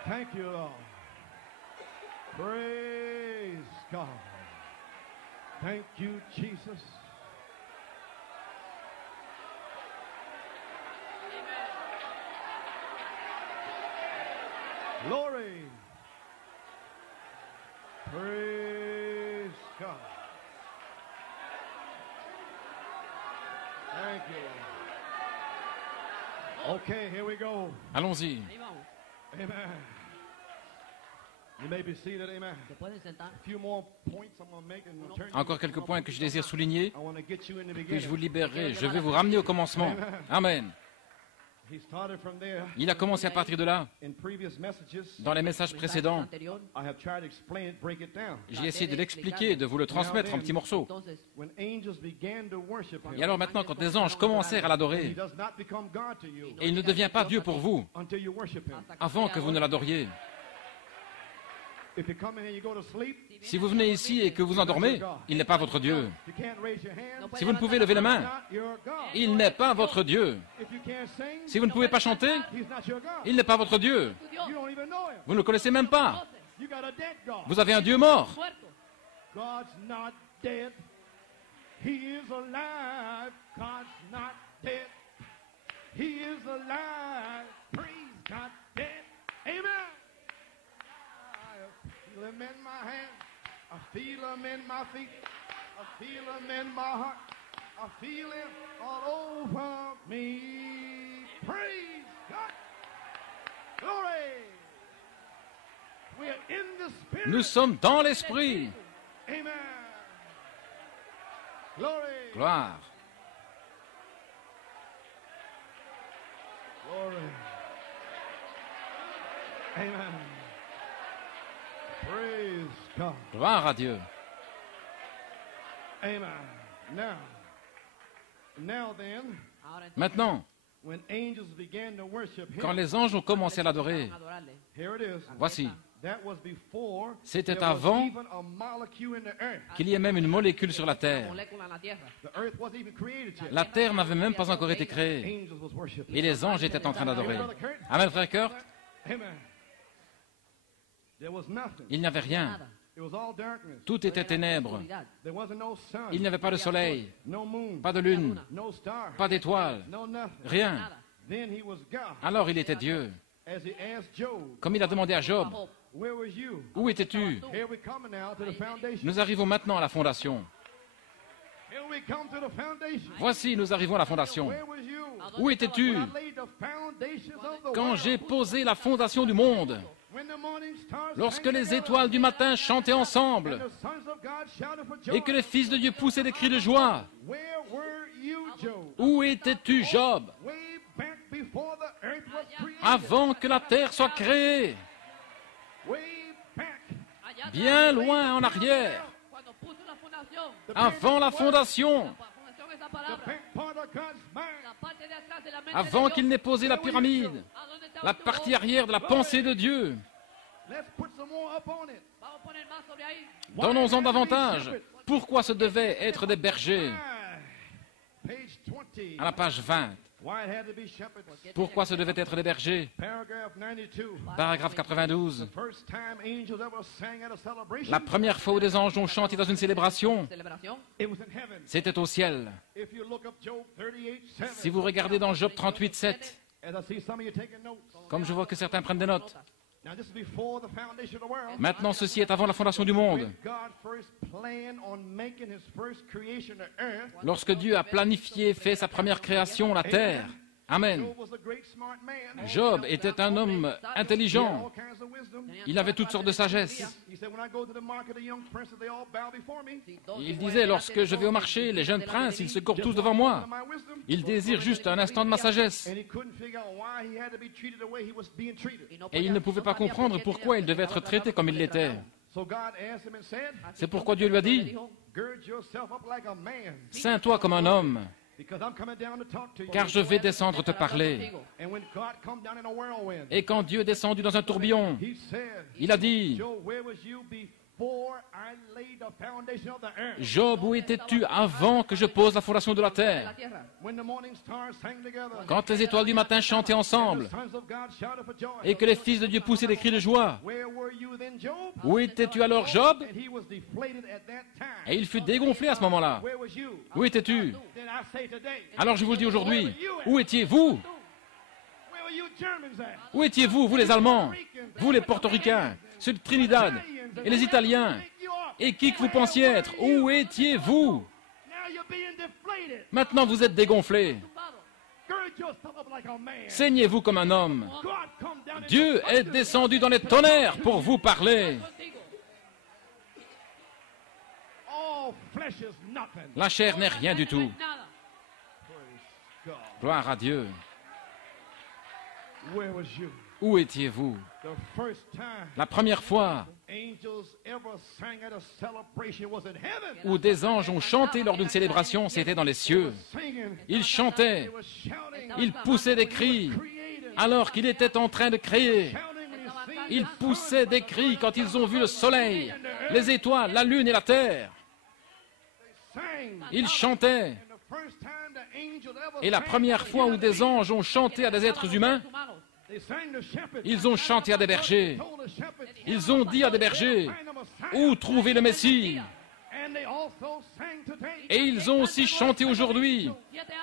Thank you, Lord. Praise God. Thank you, Jesus. Glory. Praise God. Thank you. Okay, here we go. Allons-y. Ahí vamos. Amen. You may be seated, amen. Se pueden sentar. A few more points I'm going to make and we'll turn you- Encore quelques points que je désire souligner, I want to get you in the puis je beginning. vous libérerai. Je vais vous ramener au commencement. Amen. He started from there. Il a commencé à partir de là. In previous messages, Dans les messages précédents, I have tried to explain it, break it down. j'ai essayé de l'expliquer, de vous le transmettre en petits morceaux. Entonces, When angels began to worship him, Et alors maintenant, quand les anges commencèrent à he l'adorer, does not become God to you et il ne devient pas Dieu pour vous, until you worship him. avant que vous ne l'adoriez. If you come in and you go to sleep, Si vous venez ici et que vous endormez, il n'est pas votre Dieu. you can't raise your hand. Si vous ne pouvez lever la main, Not your God. il n'est pas votre Dieu. If you can't sing, Si vous ne pouvez pas chanter, he's not your God. il n'est pas votre Dieu. You don't even know him. Vous ne le connaissez même pas. You got a dead God. Vous avez un Dieu mort. God's not dead. He is alive. God's not dead. He is alive. Praise not dead. Amen. I feel him in my hand. I feel him in my feet. I feel him in my heart. I feel him all over me. Praise God. Glory. We are in the Spirit. Nous sommes dans l'esprit. Amen. Glory. Gloire. Glory. Amen. Praise God. Gloire à Dieu. Amen. Now then, Maintenant, when angels began to worship him, quand les anges ont commencé à l'adorer, here it is. voici, That was before C'était there was avant even a molecule in the earth. qu'il y ait même une molécule sur la terre. The earth wasn't even created yet. La terre n'avait même pas encore été créée. Angels was worshiping. Et les anges étaient en train d'adorer. Amen, frère Kurt. Amen. There was nothing. Il n'y avait rien. It was all darkness. Tout était ténèbres. There wasn't no sun. Il n'y avait pas de soleil, No moon. pas de lune, No star. pas d'étoiles, No nothing. rien. Then he was God. Alors il était Dieu. As he asked Job, Comme il a demandé à Job, where was you? où étais-tu? Here we come now to the foundation. Nous arrivons maintenant à la fondation. Here we come to the foundation. Voici, nous arrivons à la fondation. Where was you? Où étais-tu When I laid the foundations of the quand world. j'ai posé la fondation du monde? When the morning stars Lorsque sang les together, étoiles du matin chantaient ensemble and the sons of God shouted for joy. et que les fils de Dieu poussaient des cris de joie, Where were you, Job? où étais-tu, Job, Way back before the earth was created. avant que la terre soit créée? Way back. Bien loin en arrière, avant la fondation, The back part of God's mind. avant qu'il n'ait posé la pyramide, la partie arrière de la pensée de Dieu. Let's put some more up on it. Donnons-en davantage. Pourquoi ce devait être des bergers? Page 20. À la page 20. Why it had to be shepherds. Pourquoi ce devait être des bergers? Paragraph 92. Paragraphe 92. First time angels ever sang at a celebration. La première fois où des anges ont chanté dans une célébration, It was in heaven. c'était au ciel. If you look up Job 38:7. Si vous regardez dans Job 38, 7, As I see some of you taking notes. comme je vois que certains prennent des notes, Now this is before the foundation of the world. maintenant ceci est avant la fondation du monde. When God first planned on making his first creation of earth. Lorsque Dieu a planifié, fait sa première création, la terre. Amen. Job was a great smart man. Job était un homme He had intelligent. all kinds of wisdom. Il avait toutes sortes de sagesse. He said, when I go to the market, the young princes, they all bow before me. Il disait, lorsque je vais au marché, les jeunes princes, ils se courbent tous devant moi. My wisdom. Ils désirent juste un instant de ma sagesse. And he couldn't figure out why he had to be treated the way he was being treated. Et il ne pouvait pas comprendre pourquoi il devait être traité comme il l'était. So God asked him and said, C'est pourquoi Dieu lui a dit, gird yourself up like a man, ceins-toi comme un homme, because I'm coming down to talk to you. car je vais descendre te parler. And when God come down in a whirlwind, Et quand Dieu est descendu dans un tourbillon, he said, il a dit, Job, where was you before I laid the foundation of the earth? Job, où étais-tu avant que je pose la fondation de la terre? When the morning stars sang together, Quand les étoiles du matin chantaient and ensemble the sons of God shouted for joy. et que les fils de Dieu poussaient des cris de joie, Where were you then, Job? où étais-tu alors, Job? And he was deflated at that time. Et il fut dégonflé à ce moment-là. Where was you? Où étais-tu? Then I say today, Alors je vous le dis aujourd'hui, où étiez-vous? where were you Germans at? Où étiez-vous, vous les Allemands, vous les Portoricains, ceux de Trinidad et les Italiens, et qui que vous pensiez être? Où étiez-vous? Now you're being deflated. Maintenant vous êtes dégonflés. Gird yourself up like a man. Saignez-vous comme un homme. God come down in Dieu the est thunder. descendu dans les tonnerres pour vous parler. All flesh is nothing. La chair n'est rien du tout. God. Gloire à Dieu. Where was you? Où étiez-vous? The first time La première fois angels ever sang at a celebration was in heaven. où des anges ont chanté lors d'une célébration, c'était dans les cieux. Singing. Ils chantaient, They were shouting. ils poussaient des cris alors qu'il était en train de créer. Shouting when you see Ils poussaient des cris quand ils ont vu le soleil, les étoiles, la lune et la terre. sang. Ils chantaient. And the first time the angel ever Et la sang première to fois où human des beings, anges ont chanté à des êtres humains, they sang to shepherds. ils ont chanté à des bergers. Told the shepherds, Ils ont dit à des bergers, find them a sign. où trouver le Messie? And they also sang today. Et ils ont aussi chanté aujourd'hui.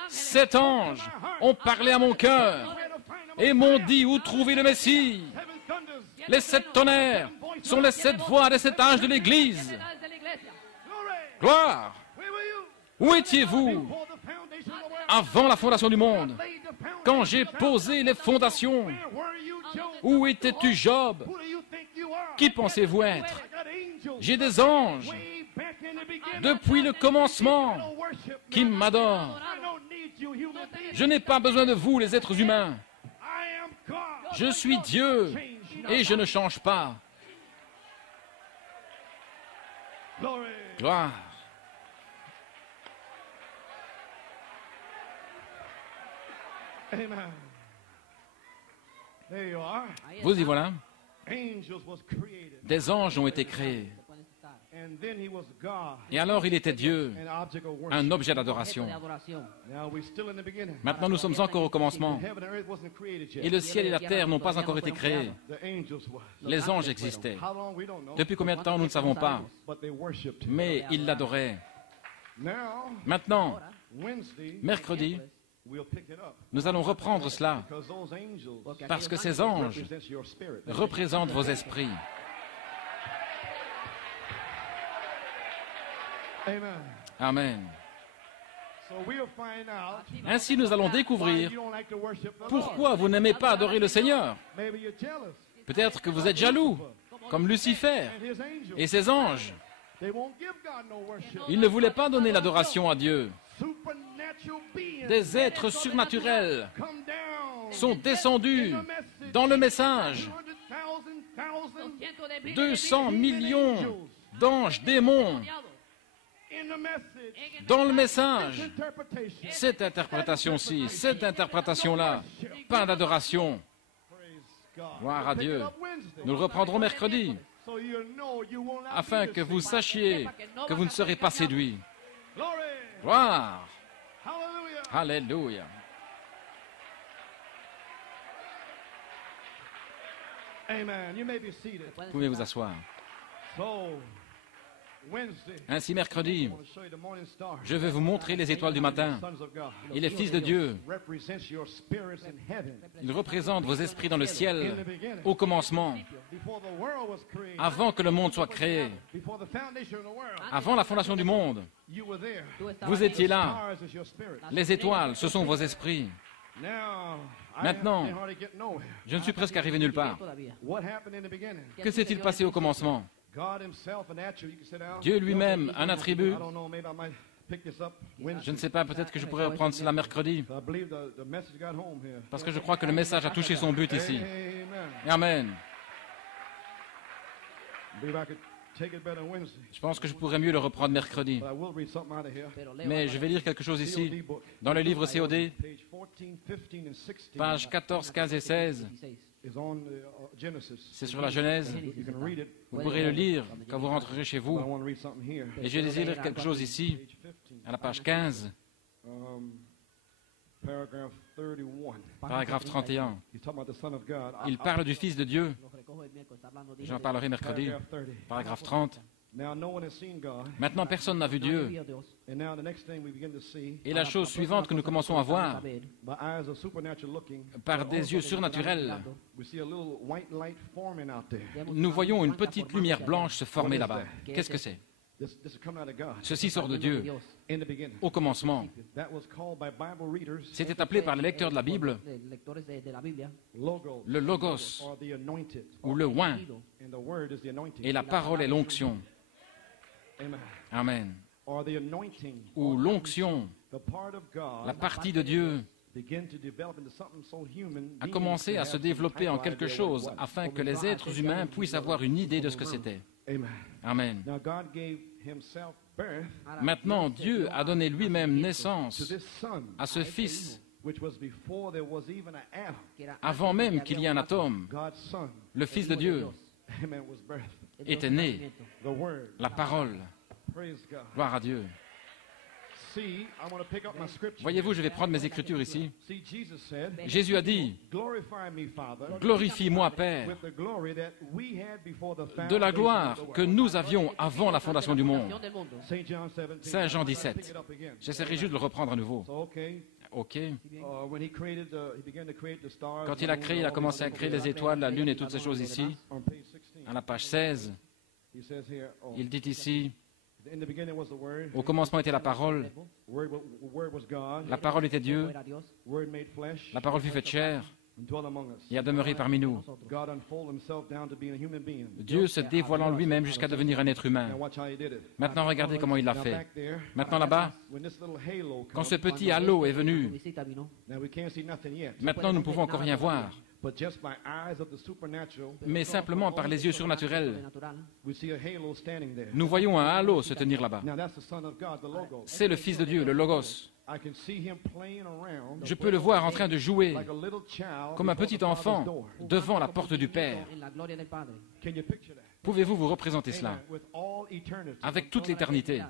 7 anges ont parlé à mon cœur Where to find them a et m'ont dit où trouver le Messie. seven thunders. Les 7 tonnerres sont les 7 voix des 7 âges de l'Église. Glory. Gloire! Where were you? Où étiez-vous Before the foundation of the world. avant la fondation du monde? Laid the foundation. Quand j'ai posé les fondations, Where were you, Job? où étais-tu, Job? Who do you think you are? Qui pensez-vous être? I got angels J'ai des anges way back in the beginning. depuis le commencement Don't worship me. qui m'adorent. I don't need you, human beings. Je n'ai pas besoin de vous, les êtres humains. I am God. Je suis Dieu et je ne change pas. Glory. Gloire. Amen. There you are. Vous y voilà. Angels was created. Des anges ont été créés. And then he was God. Et alors il était Dieu, An object of worship. un objet d'adoration. Now we're still in the beginning. Maintenant nous sommes encore au commencement. Heaven and earth wasn't created yet. Et le ciel et la terre n'ont pas encore été créés. The angels was. Les anges existaient. How long we don't know. Depuis combien de temps nous ne savons pas. But they worshipped him. Mais ils l'adoraient. Now, Maintenant, Wednesday, mercredi, we'll pick it up. nous allons reprendre cela Because those angels parce que ces anges represent your spirit. représentent vos esprits. Amen. Amen. So we'll find out Ainsi nous allons why découvrir you don't like to worship the Lord. pourquoi vous n'aimez pas adorer le Seigneur. Maybe you're jealous. Peut-être que vous êtes jaloux, comme Lucifer And his angels, et ses anges. they won't give God no worship. Ils ne voulaient pas donner l'adoration à Dieu. Supernatural beings Des êtres surnaturels come down sont descendus dans le message. 200,000 200 millions d'anges démons in the message. dans le message. Interpretation. Cette interprétation-ci, cette interprétation-là, pas d'adoration. Praise God. Gloire à We'll pick Dieu. it up Wednesday. Nous le reprendrons mercredi, So you know you will not afin be que vous deceived. sachiez que vous ne serez pas séduits. Glory. Gloire! Hallelujah. Alléluia! Amen. You may be seated. Vous pouvez vous asseoir. So, Wednesday, Ainsi, mercredi, I want to show you the morning star. je vais vous montrer les étoiles du matin. Sons of God. Et les fils de Dieu, Represents your spirits in heaven. ils représentent vos esprits dans le In ciel the beginning, au commencement, before the world was created, avant que le monde soit créé, before the foundation of the world, avant la fondation du monde. you were there. Vous étiez là. Stars is your spirit. Les étoiles, ce sont vos esprits. Now, Maintenant, I can't hardly get nowhere. je ne suis presque arrivé nulle part. What happened in the beginning? Que s'est-il passé au commencement? God himself, an attribute. You can sit down. Dieu lui-même, un attribut. I don't know. Maybe I might pick this up Wednesday. Je ne sais pas, peut-être que je pourrais reprendre cela mercredi, I believe the message got home here. parce que je crois que le message a touché son but ici. Amen. Amen. I believe I could take it better Wednesday. Je pense que je pourrais mieux le reprendre mercredi. But I will read something out of here. Mais je vais lire quelque chose ici, COD book. dans le livre COD, Page 14, 15, and 16. pages 14, 15 et 16. Is on Genesis. C'est sur la Genèse. You can read it. Vous pourrez le lire quand vous rentrerez chez But I vous. want to read something here. Et je vais lire quelque chose ici, Page 15. à la page 15, Paragraph 31. paragraphe 31. He's talking about the Son of God. Il parle du Fils de Dieu. J'en parlerai mercredi. Paragraph 30. Paragraphe 30. Now no one has seen God. Maintenant, personne n'a vu Dieu. And now the next thing we begin to see Et la chose suivante que nous commençons à voir, by eyes of supernatural looking, par des yeux surnaturels, we see a little white light forming out there. nous voyons une petite lumière blanche se former là-bas. Qu'est-ce que c'est? This is coming out of God. Ceci sort de Dieu. In the beginning. Au commencement, That was called by Bible readers c'était appelé par les lecteurs de la Bible logos, le logos, or the anointed. ou le oint, And the word is the anointing. et la parole est l'onction. Amen. Amen. Or the anointing. Ou l'onction, The part of God la partie de Dieu a commencé à se développer en quelque chose afin que les êtres humains puissent avoir une idée de ce que c'était. Amen. Maintenant, Dieu a donné lui-même naissance à ce Fils avant même qu'il y ait un atome. Le Fils de Dieu était né, la parole. Gloire à Dieu. Voyez-vous, je vais prendre mes écritures ici. Jésus a dit, « Glorifie-moi, Père, de la gloire que nous avions avant la fondation du monde. » Saint Jean 17. J'essaierai juste de le reprendre à nouveau. OK. Quand il a créé, il a commencé à créer les étoiles, la lune et toutes ces choses ici. À la page 16, il dit ici, au commencement était la parole, la parole était Dieu, la parole fut faite chair et a demeuré parmi nous. Dieu se dévoilant lui-même jusqu'à devenir un être humain. Maintenant, regardez comment il l'a fait. Maintenant, là-bas, quand ce petit halo est venu, maintenant, nous ne pouvons encore rien voir. Mais simplement par les yeux surnaturels, nous voyons un halo se tenir là-bas. C'est le Fils de Dieu, le Logos. Je peux le voir en train de jouer comme un petit enfant devant la porte du Père. Pouvez-vous vous représenter cela avec toute l'éternité?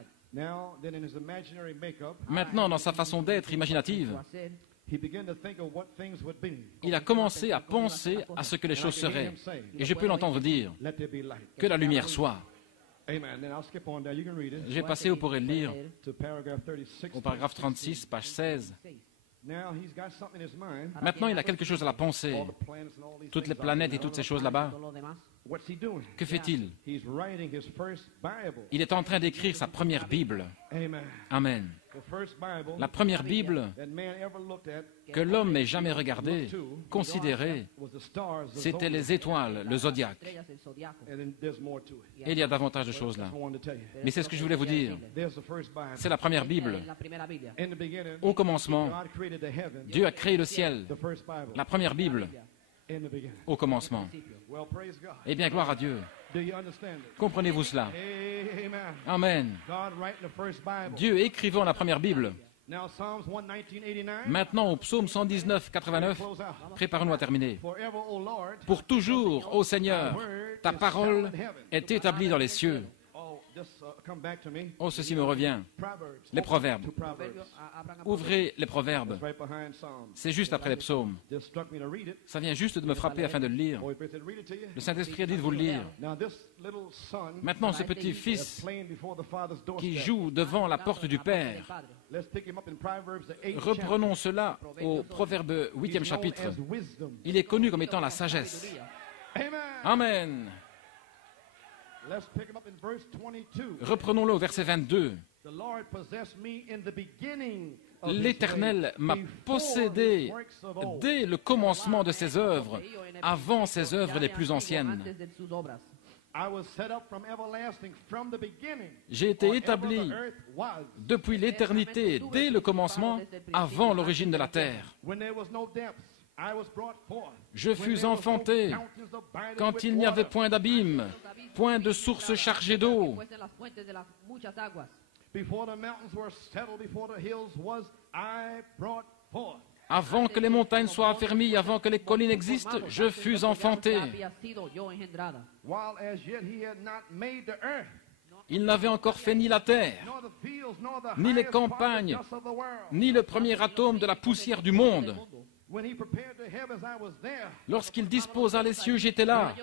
Maintenant, dans sa façon d'être imaginative, il a commencé à penser à ce que les choses seraient. Et je peux l'entendre dire, que la lumière soit. J'ai passé, vous pourrez le lire, au paragraphe 36, page 16. Maintenant, il a quelque chose à la pensée. Toutes les planètes et toutes ces choses là-bas. Que fait-il? Il est en train d'écrire sa première Bible. Amen. La première Bible que l'homme n'ait jamais regardée, considérée, c'était les étoiles, le zodiaque. Et il y a davantage de choses là. Mais c'est ce que je voulais vous dire. C'est la première Bible. Au commencement, Dieu a créé le ciel. La première Bible. Au commencement. Eh bien, gloire à Dieu. Comprenez-vous cela? Amen. Dieu écrivant la première Bible. Maintenant, au psaume 119, 89, préparons-nous à terminer. Pour toujours, ô Seigneur, ta parole est établie dans les cieux. Oh, ceci me revient. Les proverbes. Ouvrez les proverbes. C'est juste après les psaumes. Ça vient juste de me frapper afin de le lire. Le Saint-Esprit a dit de vous le lire. Maintenant, ce petit fils qui joue devant la porte du Père, reprenons cela au Proverbe 8e chapitre. Il est connu comme étant la sagesse. Amen. Reprenons-le au verset 22. L'Éternel m'a possédé dès le commencement de ses œuvres, avant ses œuvres les plus anciennes. J'ai été établi depuis l'éternité, dès le commencement, avant l'origine de la terre. Je fus enfanté quand il n'y avait point d'abîme, point de source chargée d'eau. Avant que les montagnes soient affermies, avant que les collines existent, je fus enfanté. Il n'avait encore fait ni la terre, ni les campagnes, ni le premier atome de la poussière du monde. Lorsqu'il disposa les cieux, j'étais là.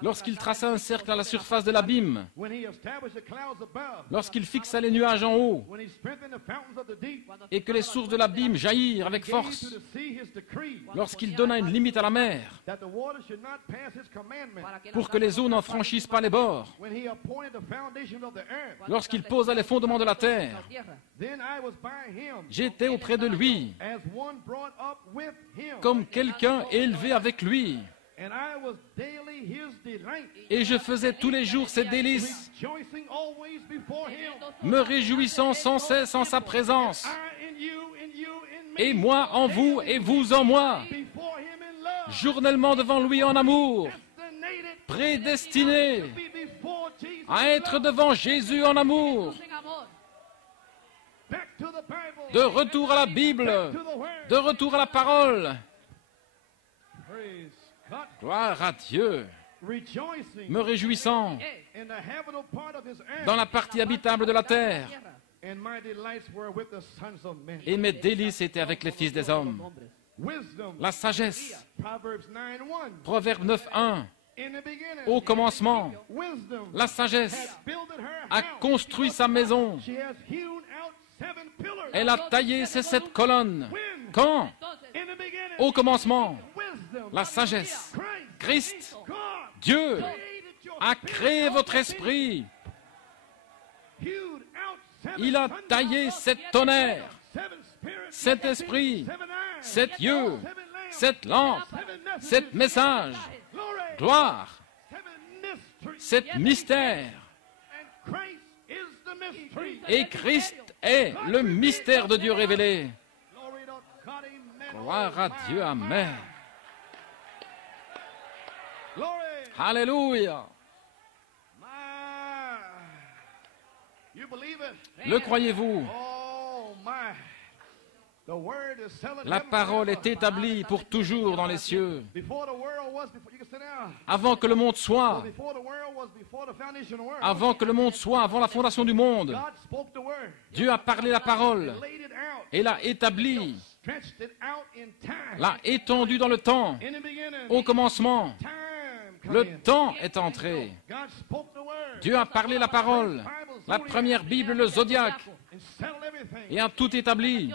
Lorsqu'il traça un cercle à la surface de l'abîme, lorsqu'il fixa les nuages en haut, et que les sources de l'abîme jaillirent avec force, lorsqu'il donna une limite à la mer, pour que les eaux n'en franchissent pas les bords, lorsqu'il posa les fondements de la terre, j'étais auprès de lui, comme quelqu'un élevé avec lui. Et je faisais tous les jours ses délices, me réjouissant sans cesse en sa présence. et moi en vous, et vous en moi, journellement devant lui en amour, prédestinés à être devant Jésus en amour, de retour à la Bible, de retour à la parole. Gloire à Dieu, me réjouissant dans la partie habitable de la terre, et mes délices étaient avec les fils des hommes. La sagesse, Proverbe 9:1, au commencement, la sagesse a construit sa maison. Elle a taillé ses 7 colonnes. Quand? Au commencement, la sagesse. Christ, Dieu, a créé votre esprit. Il a taillé 7 tonnerres, 7 esprits, 7 yeux, 7 lampes, 7 messages. Gloire, 7 mystères. Et Christ est le mystère de Dieu révélé. Gloire à Dieu, amen. Alléluia. Le croyez-vous? La parole est établie pour toujours dans les cieux. Avant que le monde soit, avant la fondation du monde, Dieu a parlé la parole et l'a établie, l'a étendue dans le temps. Au commencement, le temps est entré. Dieu a parlé la parole, la première Bible, le zodiaque, et a tout établi.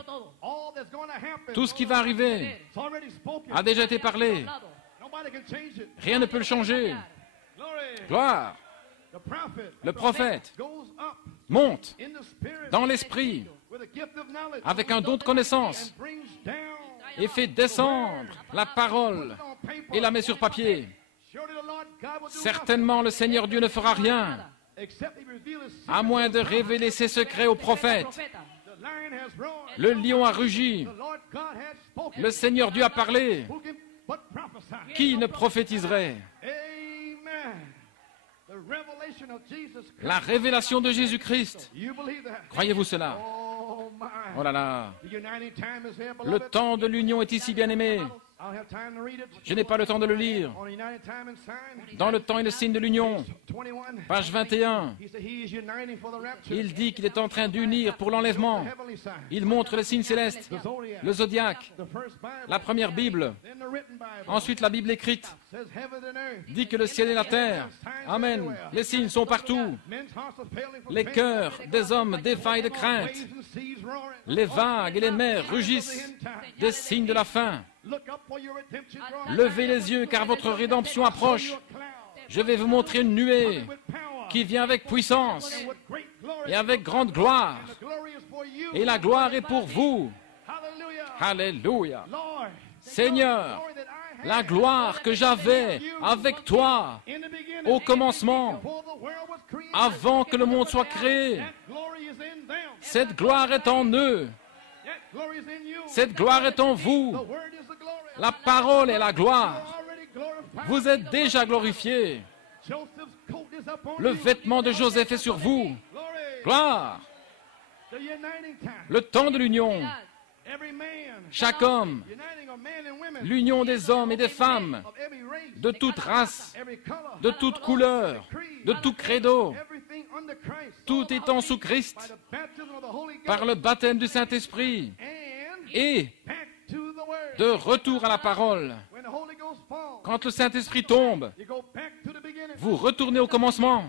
Tout ce qui va arriver a déjà été parlé. Rien ne peut le changer. Gloire. Le prophète monte dans l'esprit avec un don de connaissance et fait descendre la parole et la met sur papier. Certainement, le Seigneur Dieu ne fera rien à moins de révéler ses secrets aux prophètes. Le lion a rugi. Le Seigneur Dieu a parlé. Qui ne prophétiserait? La révélation de Jésus-Christ. Croyez-vous cela? Oh là là. Le temps de l'union est ici, bien-aimé. Je n'ai pas le temps de le lire. Dans le temps et le signe de l'union, page 21, il dit qu'il est en train d'unir pour l'enlèvement. Il montre le signe céleste, le zodiaque, la première Bible. Ensuite, la Bible écrite dit que le ciel et la terre, amen, les signes sont partout. Les cœurs des hommes défaillent de crainte. Les vagues et les mers rugissent des signes de la fin. Levez les yeux car votre rédemption approche. Je vais vous montrer une nuée qui vient avec puissance et avec grande gloire. Et la gloire est pour vous. Alléluia. Seigneur, la gloire que j'avais avec toi au commencement, avant que le monde soit créé, cette gloire est en eux. Cette gloire est en vous. La parole est la gloire. Vous êtes déjà glorifiés. Le vêtement de Joseph est sur vous. Gloire. Le temps de l'union. Chaque homme, l'union des hommes et des femmes, de toute race, de toute couleur, de tout credo, tout étant sous Christ, par le baptême du Saint-Esprit, et de retour à la parole. Quand le Saint-Esprit tombe, vous retournez au commencement.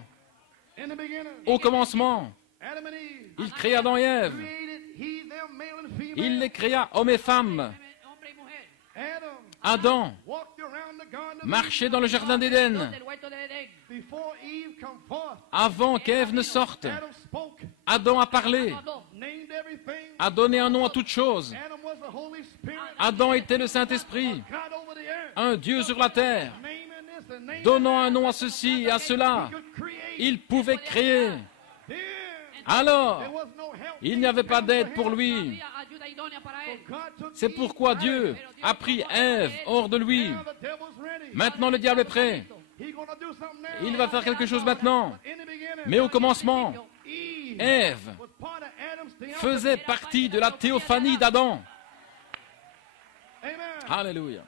Au commencement, il créa Adam et Ève. Il les créa hommes et femmes. Adam marchait dans le jardin d'Éden. Avant qu'Ève ne sorte, Adam a parlé, a donné un nom à toute chose. Adam était le Saint-Esprit, un Dieu sur la terre, donnant un nom à ceci et à cela. Il pouvait créer. Alors, il n'y avait pas d'aide pour lui. C'est pourquoi Dieu a pris Ève hors de lui. Maintenant, le diable est prêt. Il va faire quelque chose maintenant. Mais au commencement, Ève faisait partie de la théophanie d'Adam. Alléluia.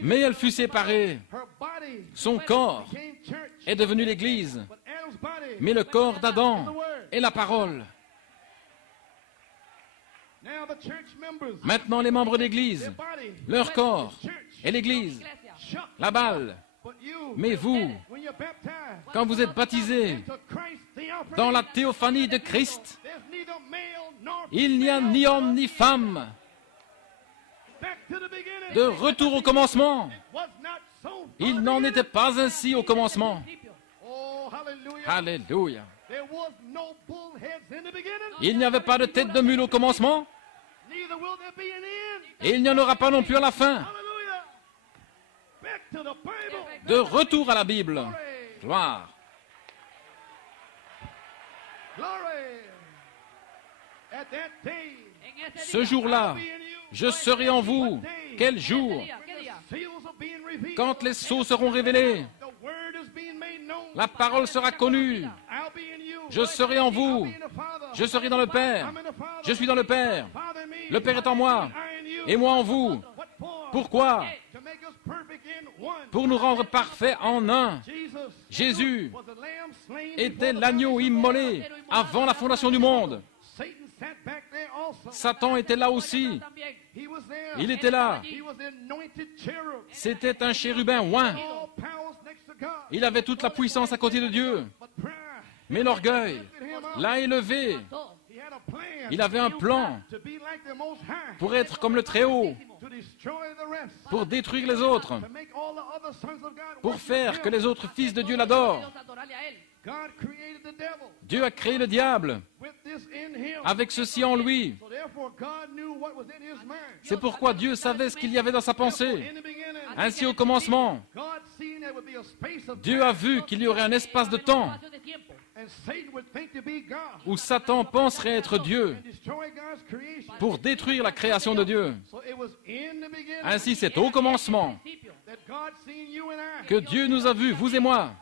Mais elle fut séparée. Son corps est devenu l'Église. Mais le corps d'Adam est la parole. Maintenant, les membres d'Église, leur corps est l'Église, la balle. Mais vous, quand vous êtes baptisés dans la théophanie de Christ, il n'y a ni homme ni femme. De retour au commencement. Il n'en était pas ainsi au commencement. Alléluia. Il n'y avait pas de tête de mule au commencement. Et il n'y en aura pas non plus à la fin. De retour à la Bible. Gloire. Ce jour-là, je serai en vous. Quel jour? Quand les sceaux seront révélés, la parole sera connue. Je serai en vous. Je serai dans le Père. Je suis dans le Père. Le Père est en moi. Et moi en vous. Pourquoi? Pour nous rendre parfaits en un. Jésus était l'agneau immolé avant la fondation du monde. Satan était là aussi. Il était là. C'était un chérubin oint. Il avait toute la puissance à côté de Dieu. Mais l'orgueil l'a élevé. Il avait un plan pour être comme le Très-Haut, pour détruire les autres, pour faire que les autres fils de Dieu l'adorent. Dieu a créé le diable avec ceci en lui. C'est pourquoi Dieu savait ce qu'il y avait dans sa pensée. Ainsi au commencement, Dieu a vu qu'il y aurait un espace de temps où Satan penserait être Dieu pour détruire la création de Dieu. Ainsi, c'est au commencement que Dieu nous a vus, vous et moi,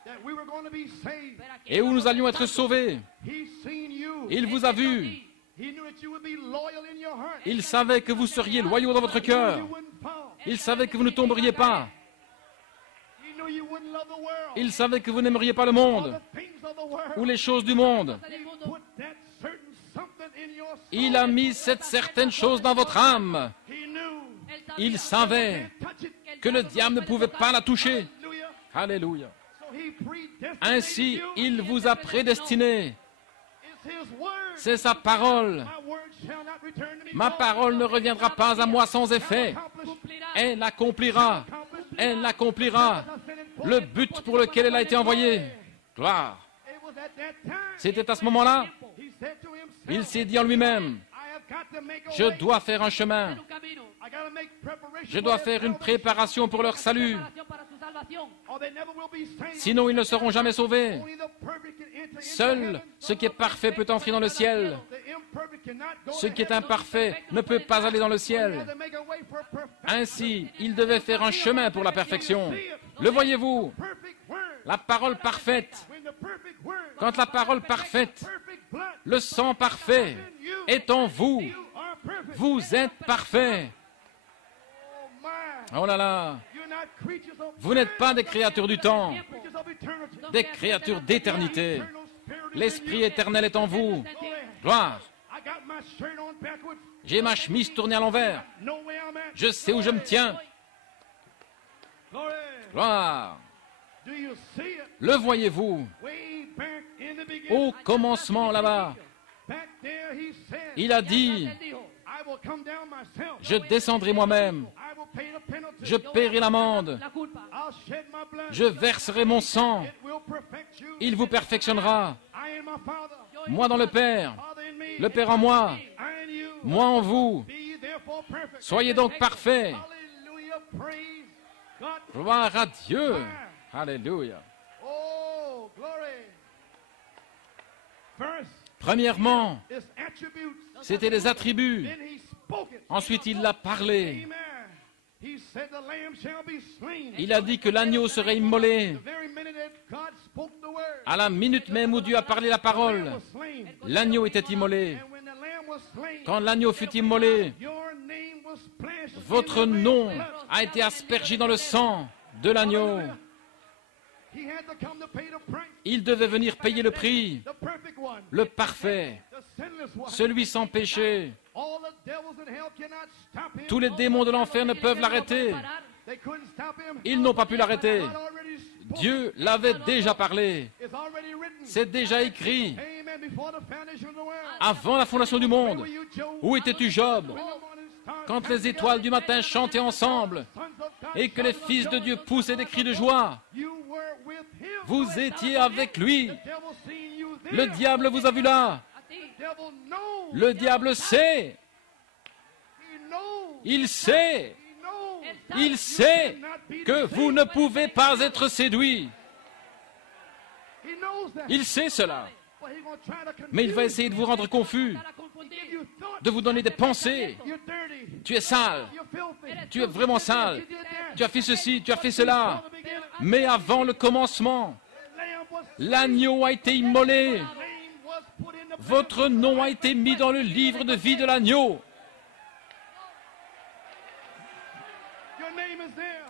et où nous allions être sauvés. Il vous a vus. Il savait que vous seriez loyaux dans votre cœur. Il savait que vous ne tomberiez pas. Il savait que vous n'aimeriez pas le monde ou les choses du monde. Il a mis cette certaine chose dans votre âme. Il savait que le diable ne pouvait pas la toucher. Alléluia. Ainsi, il vous a prédestiné. C'est sa parole. Ma parole ne reviendra pas à moi sans effet. Elle accomplira. Elle accomplira le but pour lequel elle a été envoyée. Gloire. C'était à ce moment-là, il s'est dit en lui-même, je dois faire un chemin. Je dois faire une préparation pour leur salut. Sinon, ils ne seront jamais sauvés. Seul ce qui est parfait peut entrer dans le ciel. Ce qui est imparfait ne peut pas aller dans le ciel. Ainsi, il devait faire un chemin pour la perfection. Le voyez-vous? La parole parfaite. Quand la parole parfaite, le sang parfait est en vous, vous êtes parfait. Oh là là! Vous n'êtes pas des créatures du temps, des créatures d'éternité. L'Esprit éternel est en vous. Gloire! J'ai ma chemise tournée à l'envers. Je sais où je me tiens. Gloire! Le voyez-vous? Au commencement là-bas, il a dit, je descendrai moi-même, je paierai l'amende, je verserai mon sang, il vous perfectionnera. Moi dans le Père en moi, moi en vous. Soyez donc parfaits. Gloire à Dieu. Alléluia. Premièrement, c'était les attributs. Ensuite, il l'a parlé. Il a dit que l'agneau serait immolé. À la minute même où Dieu a parlé la parole, l'agneau était immolé. Quand l'agneau fut immolé, votre nom a été aspergé dans le sang de l'agneau. Il devait venir payer le prix, le parfait, celui sans péché. Tous les démons de l'enfer ne peuvent l'arrêter. Ils n'ont pas pu l'arrêter. Dieu l'avait déjà parlé. C'est déjà écrit. Avant la fondation du monde, où étais-tu, Job, quand les étoiles du matin chantaient ensemble et que les fils de Dieu poussaient des cris de joie? Vous étiez avec lui. Le diable vous a vu là. Le diable sait. Il sait. Il sait que vous ne pouvez pas être séduit. Il sait cela. Mais il va essayer de vous rendre confus, de vous donner des pensées. Tu es sale. Tu es vraiment sale. Tu as fait ceci, tu as fait cela. Mais avant le commencement, l'agneau a été immolé. Votre nom a été mis dans le livre de vie de l'agneau.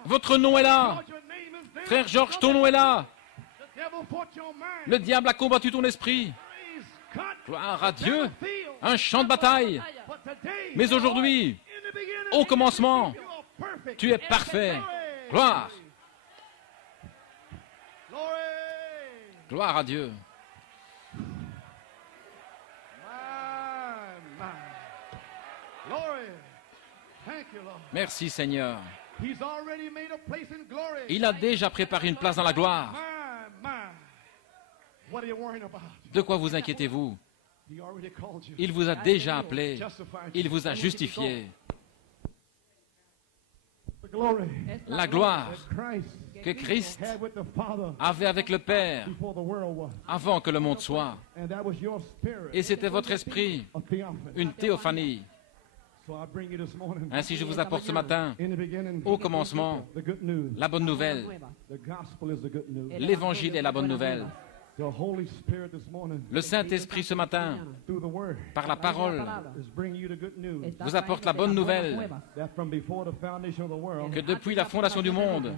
Votre nom est là. Frère Georges, ton nom est là. Le diable a combattu ton esprit. Gloire à Dieu. Un champ de bataille. Mais aujourd'hui, au commencement, tu es parfait. Gloire. Gloire à Dieu. Merci Seigneur. Il a déjà préparé une place dans la gloire. De quoi vous inquiétez-vous? Il vous a déjà appelé. Il vous a justifié. La gloire que Christ avait avec le Père avant que le monde soit. Et c'était votre esprit, une théophanie. Ainsi, je vous apporte ce matin, au commencement, la bonne nouvelle. L'Évangile est la bonne nouvelle. Le Saint-Esprit ce matin, par la parole, vous apporte la bonne nouvelle que depuis la fondation du monde,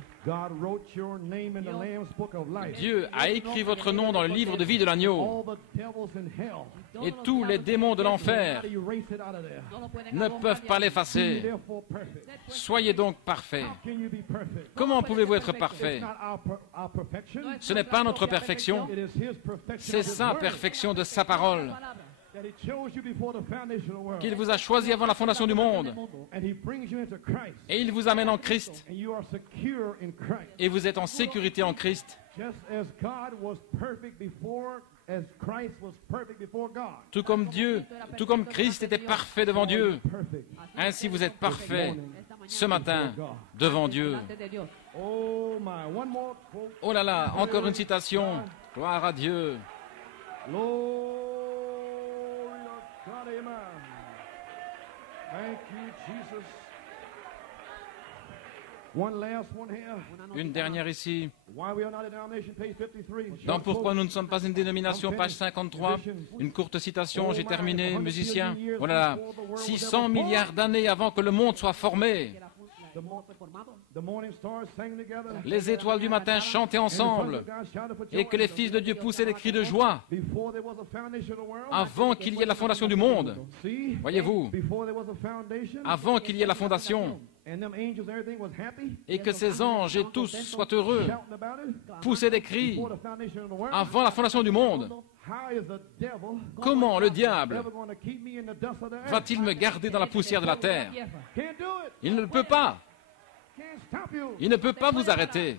Dieu a écrit votre nom dans le livre de vie de l'agneau. Et tous les démons de l'enfer ne peuvent pas l'effacer. Soyez donc parfaits. Comment pouvez-vous être parfaits? Ce n'est pas notre perfection. C'est sa perfection de sa parole qu'il vous a choisi avant la fondation du monde. Et il vous amène en Christ. Et vous êtes en sécurité en Christ. Tout comme Dieu, tout comme Christ était parfait devant Dieu. Ainsi vous êtes parfait ce matin devant Dieu. Oh là là, encore une citation. Gloire à Dieu. Une dernière ici. Dans Pourquoi nous ne sommes pas une dénomination, page 53. Une courte citation, j'ai terminé, musicien. Voilà, 600 milliards d'années avant que le monde soit formé. Les étoiles du matin chantaient ensemble et que les fils de Dieu poussaient des cris de joie avant qu'il y ait la fondation du monde. Voyez-vous, avant qu'il y ait la fondation et que ces anges et tous soient heureux, poussaient des cris avant la fondation du monde. Comment le diable va-t-il me garder dans la poussière de la terre? Il ne le peut pas. Il ne peut pas vous arrêter.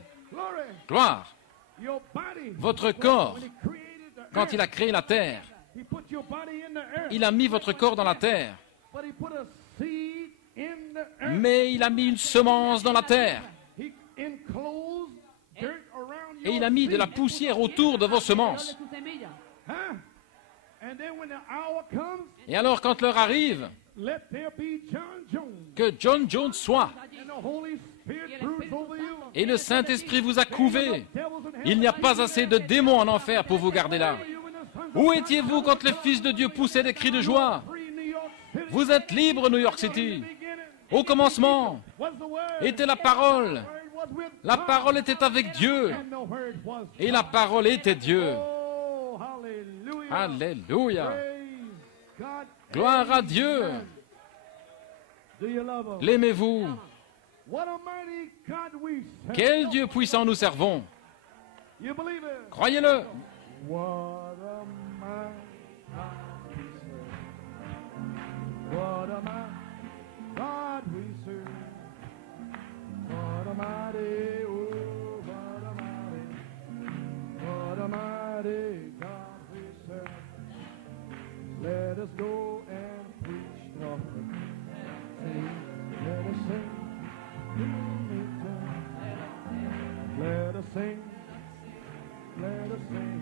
Gloire. Votre corps, quand il a créé la terre, il a mis votre corps dans la terre. Mais il a mis une semence dans la terre. Et il a mis de la poussière autour de vos semences. And then when the hour comes, Et alors, quand l'heure arrive, let there be John Jones. que John Jones soit, And the Holy Spirit broods over you. et le Saint-Esprit vous a couvé. Il n'y a pas assez de démons en enfer pour vous garder là. Où étiez-vous quand le Fils de Dieu poussait des cris de joie? Vous êtes libre, New York City. Au commencement était la parole. La parole était avec Dieu. Et la parole était Dieu. Alléluia. Gloire à Dieu. L'aimez-vous? Quel Dieu puissant nous servons. Croyez-le. What a mighty God we serve. What a mighty, oh, what a mighty God we serve. Let us go and preach the word. Let us sing. Let us sing. Let us sing.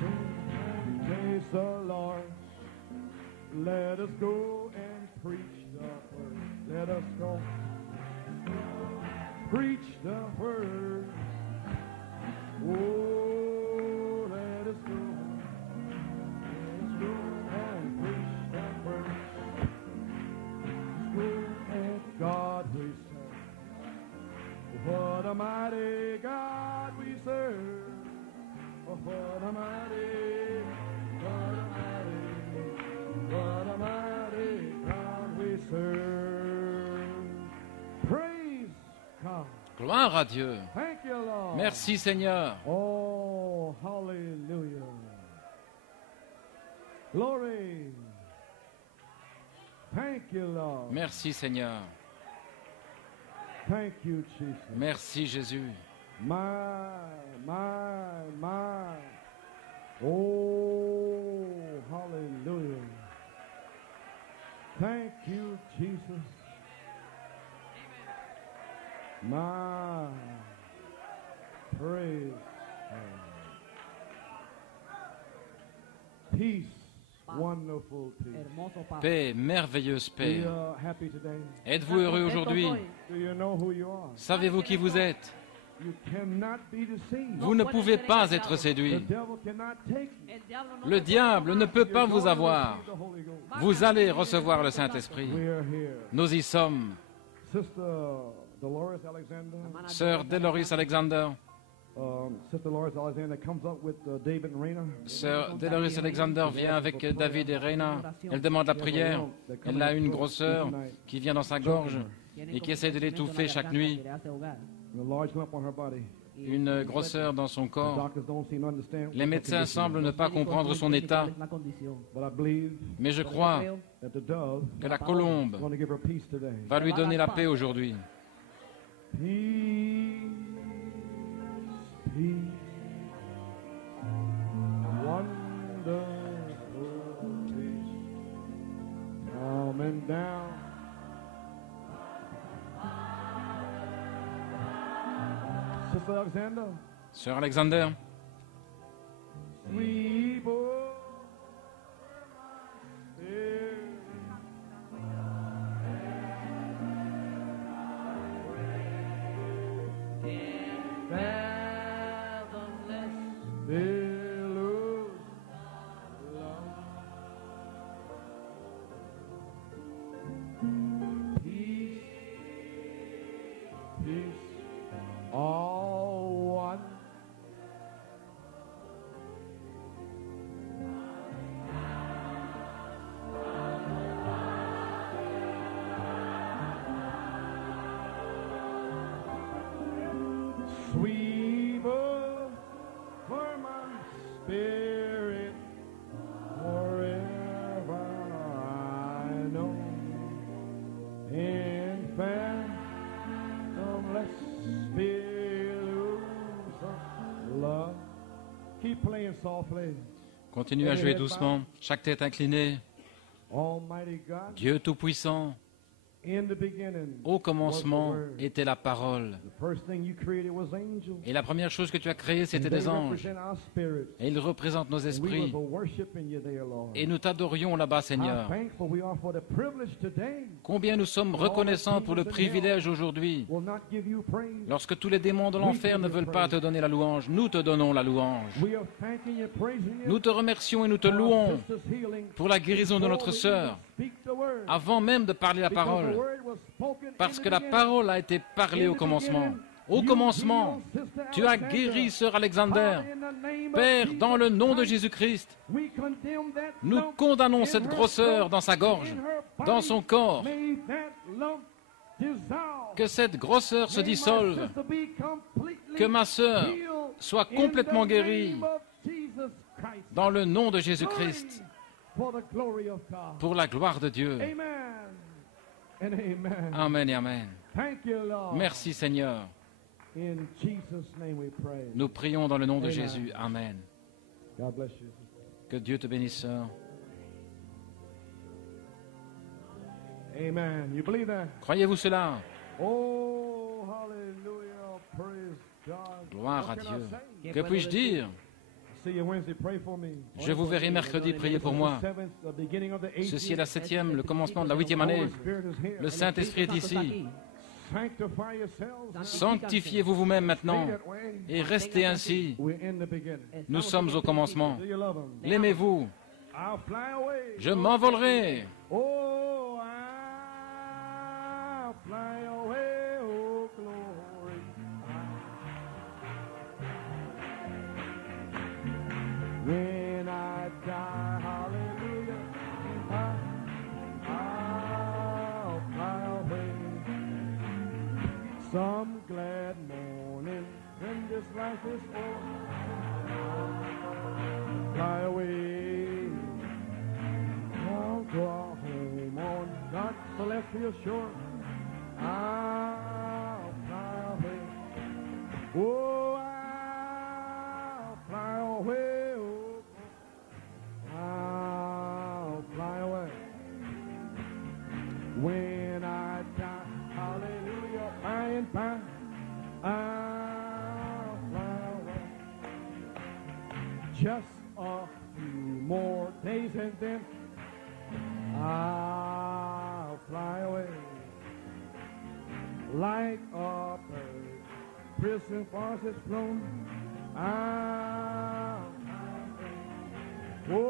Sing and praise the Lord. Let us go and preach the word. Let us go. Preach the word. Oh, let us go. Let us go and preach the word. Let's go and God we serve. What a mighty God we serve. What a mighty, what a mighty, what a mighty God we serve. Praise God. Gloire à Dieu. Thank you, Lord. Merci Seigneur. Oh, hallelujah. Glory. Thank you, Lord. Merci Seigneur. Thank you, Jesus. Merci Jésus. My. Oh, hallelujah. Thank you, Jesus. My praise. Peace, wonderful peace. Hermoso paz. Paix, merveilleuse Are paix. you happy today? Êtes-vous heureux aujourd'hui? Do you know who you are? Savez-vous qui vous êtes? You cannot be deceived. Vous ne pouvez pas être The séduit. devil cannot take you. Le diable ne peut pas vous avoir. Receive the Holy Ghost. Vous allez recevoir le Saint-Esprit. We are here. Nous y sommes. Sister Dolores Alexander. Sœur Deloris Alexander. Sister Dolores Alexander comes up with David and Raina. Sœur Deloris Alexander vient avec David et Reina. Elle demande la prière. Elle a une grosse sœur qui vient dans sa gorge et qui essaie de l'étouffer chaque nuit. And a large lump on her body. Une grosseur dans son The corps. doctors don't seem to understand. Les médecins semblent ne pas comprendre son état, But I believe mais je crois that the dove que la is colombe going to give her peace today. va lui donner la paix aujourd'hui. Peace, peace, wonderful peace, coming down. Sister Alexander, Sœur Alexander, sweet boy, spirit, billows of love. Peace, peace, all one. Sweet for my spirit forever I know in fathomless billows of love. Keep playing softly. continuez à jouer doucement, chaque tête inclinée. Almighty God, Dieu Tout-Puissant, In the beginning Au was the commencement Word. était la parole. The first thing you created was angels. Et la première chose que tu as créée, c'était And they des anges. represent our spirits. Et ils représentent nos And we esprits. were worshiping you there, Lord. Et nous t'adorions là-bas, How Seigneur. thankful we are for the privilege today. Combien nous sommes reconnaissants pour le privilège aujourd'hui. Will not give you praise. Lorsque tous les démons de l'enfer ne veulent pas te donner la louange, nous te donnons la louange. We are thanking you, praising you Nous te remercions et nous te for our louons sister's healing pour la guérison de before notre we sœur, even speak the word. avant même de parler la Because the parole. word was spoken in Parce the que la beginning. parole a été parlée au commencement. Au commencement, tu as guéri Sœur Alexander. Père, dans le nom de Jésus-Christ, nous condamnons cette grosseur dans sa gorge, dans son corps. Que cette grosseur se dissolve. Que ma sœur soit complètement guérie dans le nom de Jésus-Christ, pour la gloire de Dieu. Amen et Amen. Merci Seigneur. Nous prions dans le nom de Jésus. Amen. Que Dieu te bénisse, sœur. Amen. You believe that? Croyez-vous cela? Oh, hallelujah. Praise God. Gloire à What can Dieu. I say? Que puis-je dire? See you Wednesday. Pray for me. Je vous verrai mercredi, priez pour moi. The beginning of the 8th Ceci est la year. 7e, le commencement de la 8e année. Holy Spirit is here. Le Saint-Esprit est ici. Sanctify yourselves. Sanctifiez-vous vous-même maintenant Stay that way. et restez ainsi. We're in the beginning. Nous sommes au commencement. Do you love him? L'aimez-vous? I'll fly away. Je m'envolerai. Oh, I'll fly away. Oh, glory. When I die, hallelujah, I'll fly away. Some glad morning when this life is o'er, fly away. I'll draw home on God's celestial shore. I'll fly away. Oh, I'll fly away. Oh, I'll fly away. When I die, hallelujah, by and by, I'll fly away. Just a few more days and then I'll fly away. Like a bird, prison bars is flown. I'll fly away. Oh,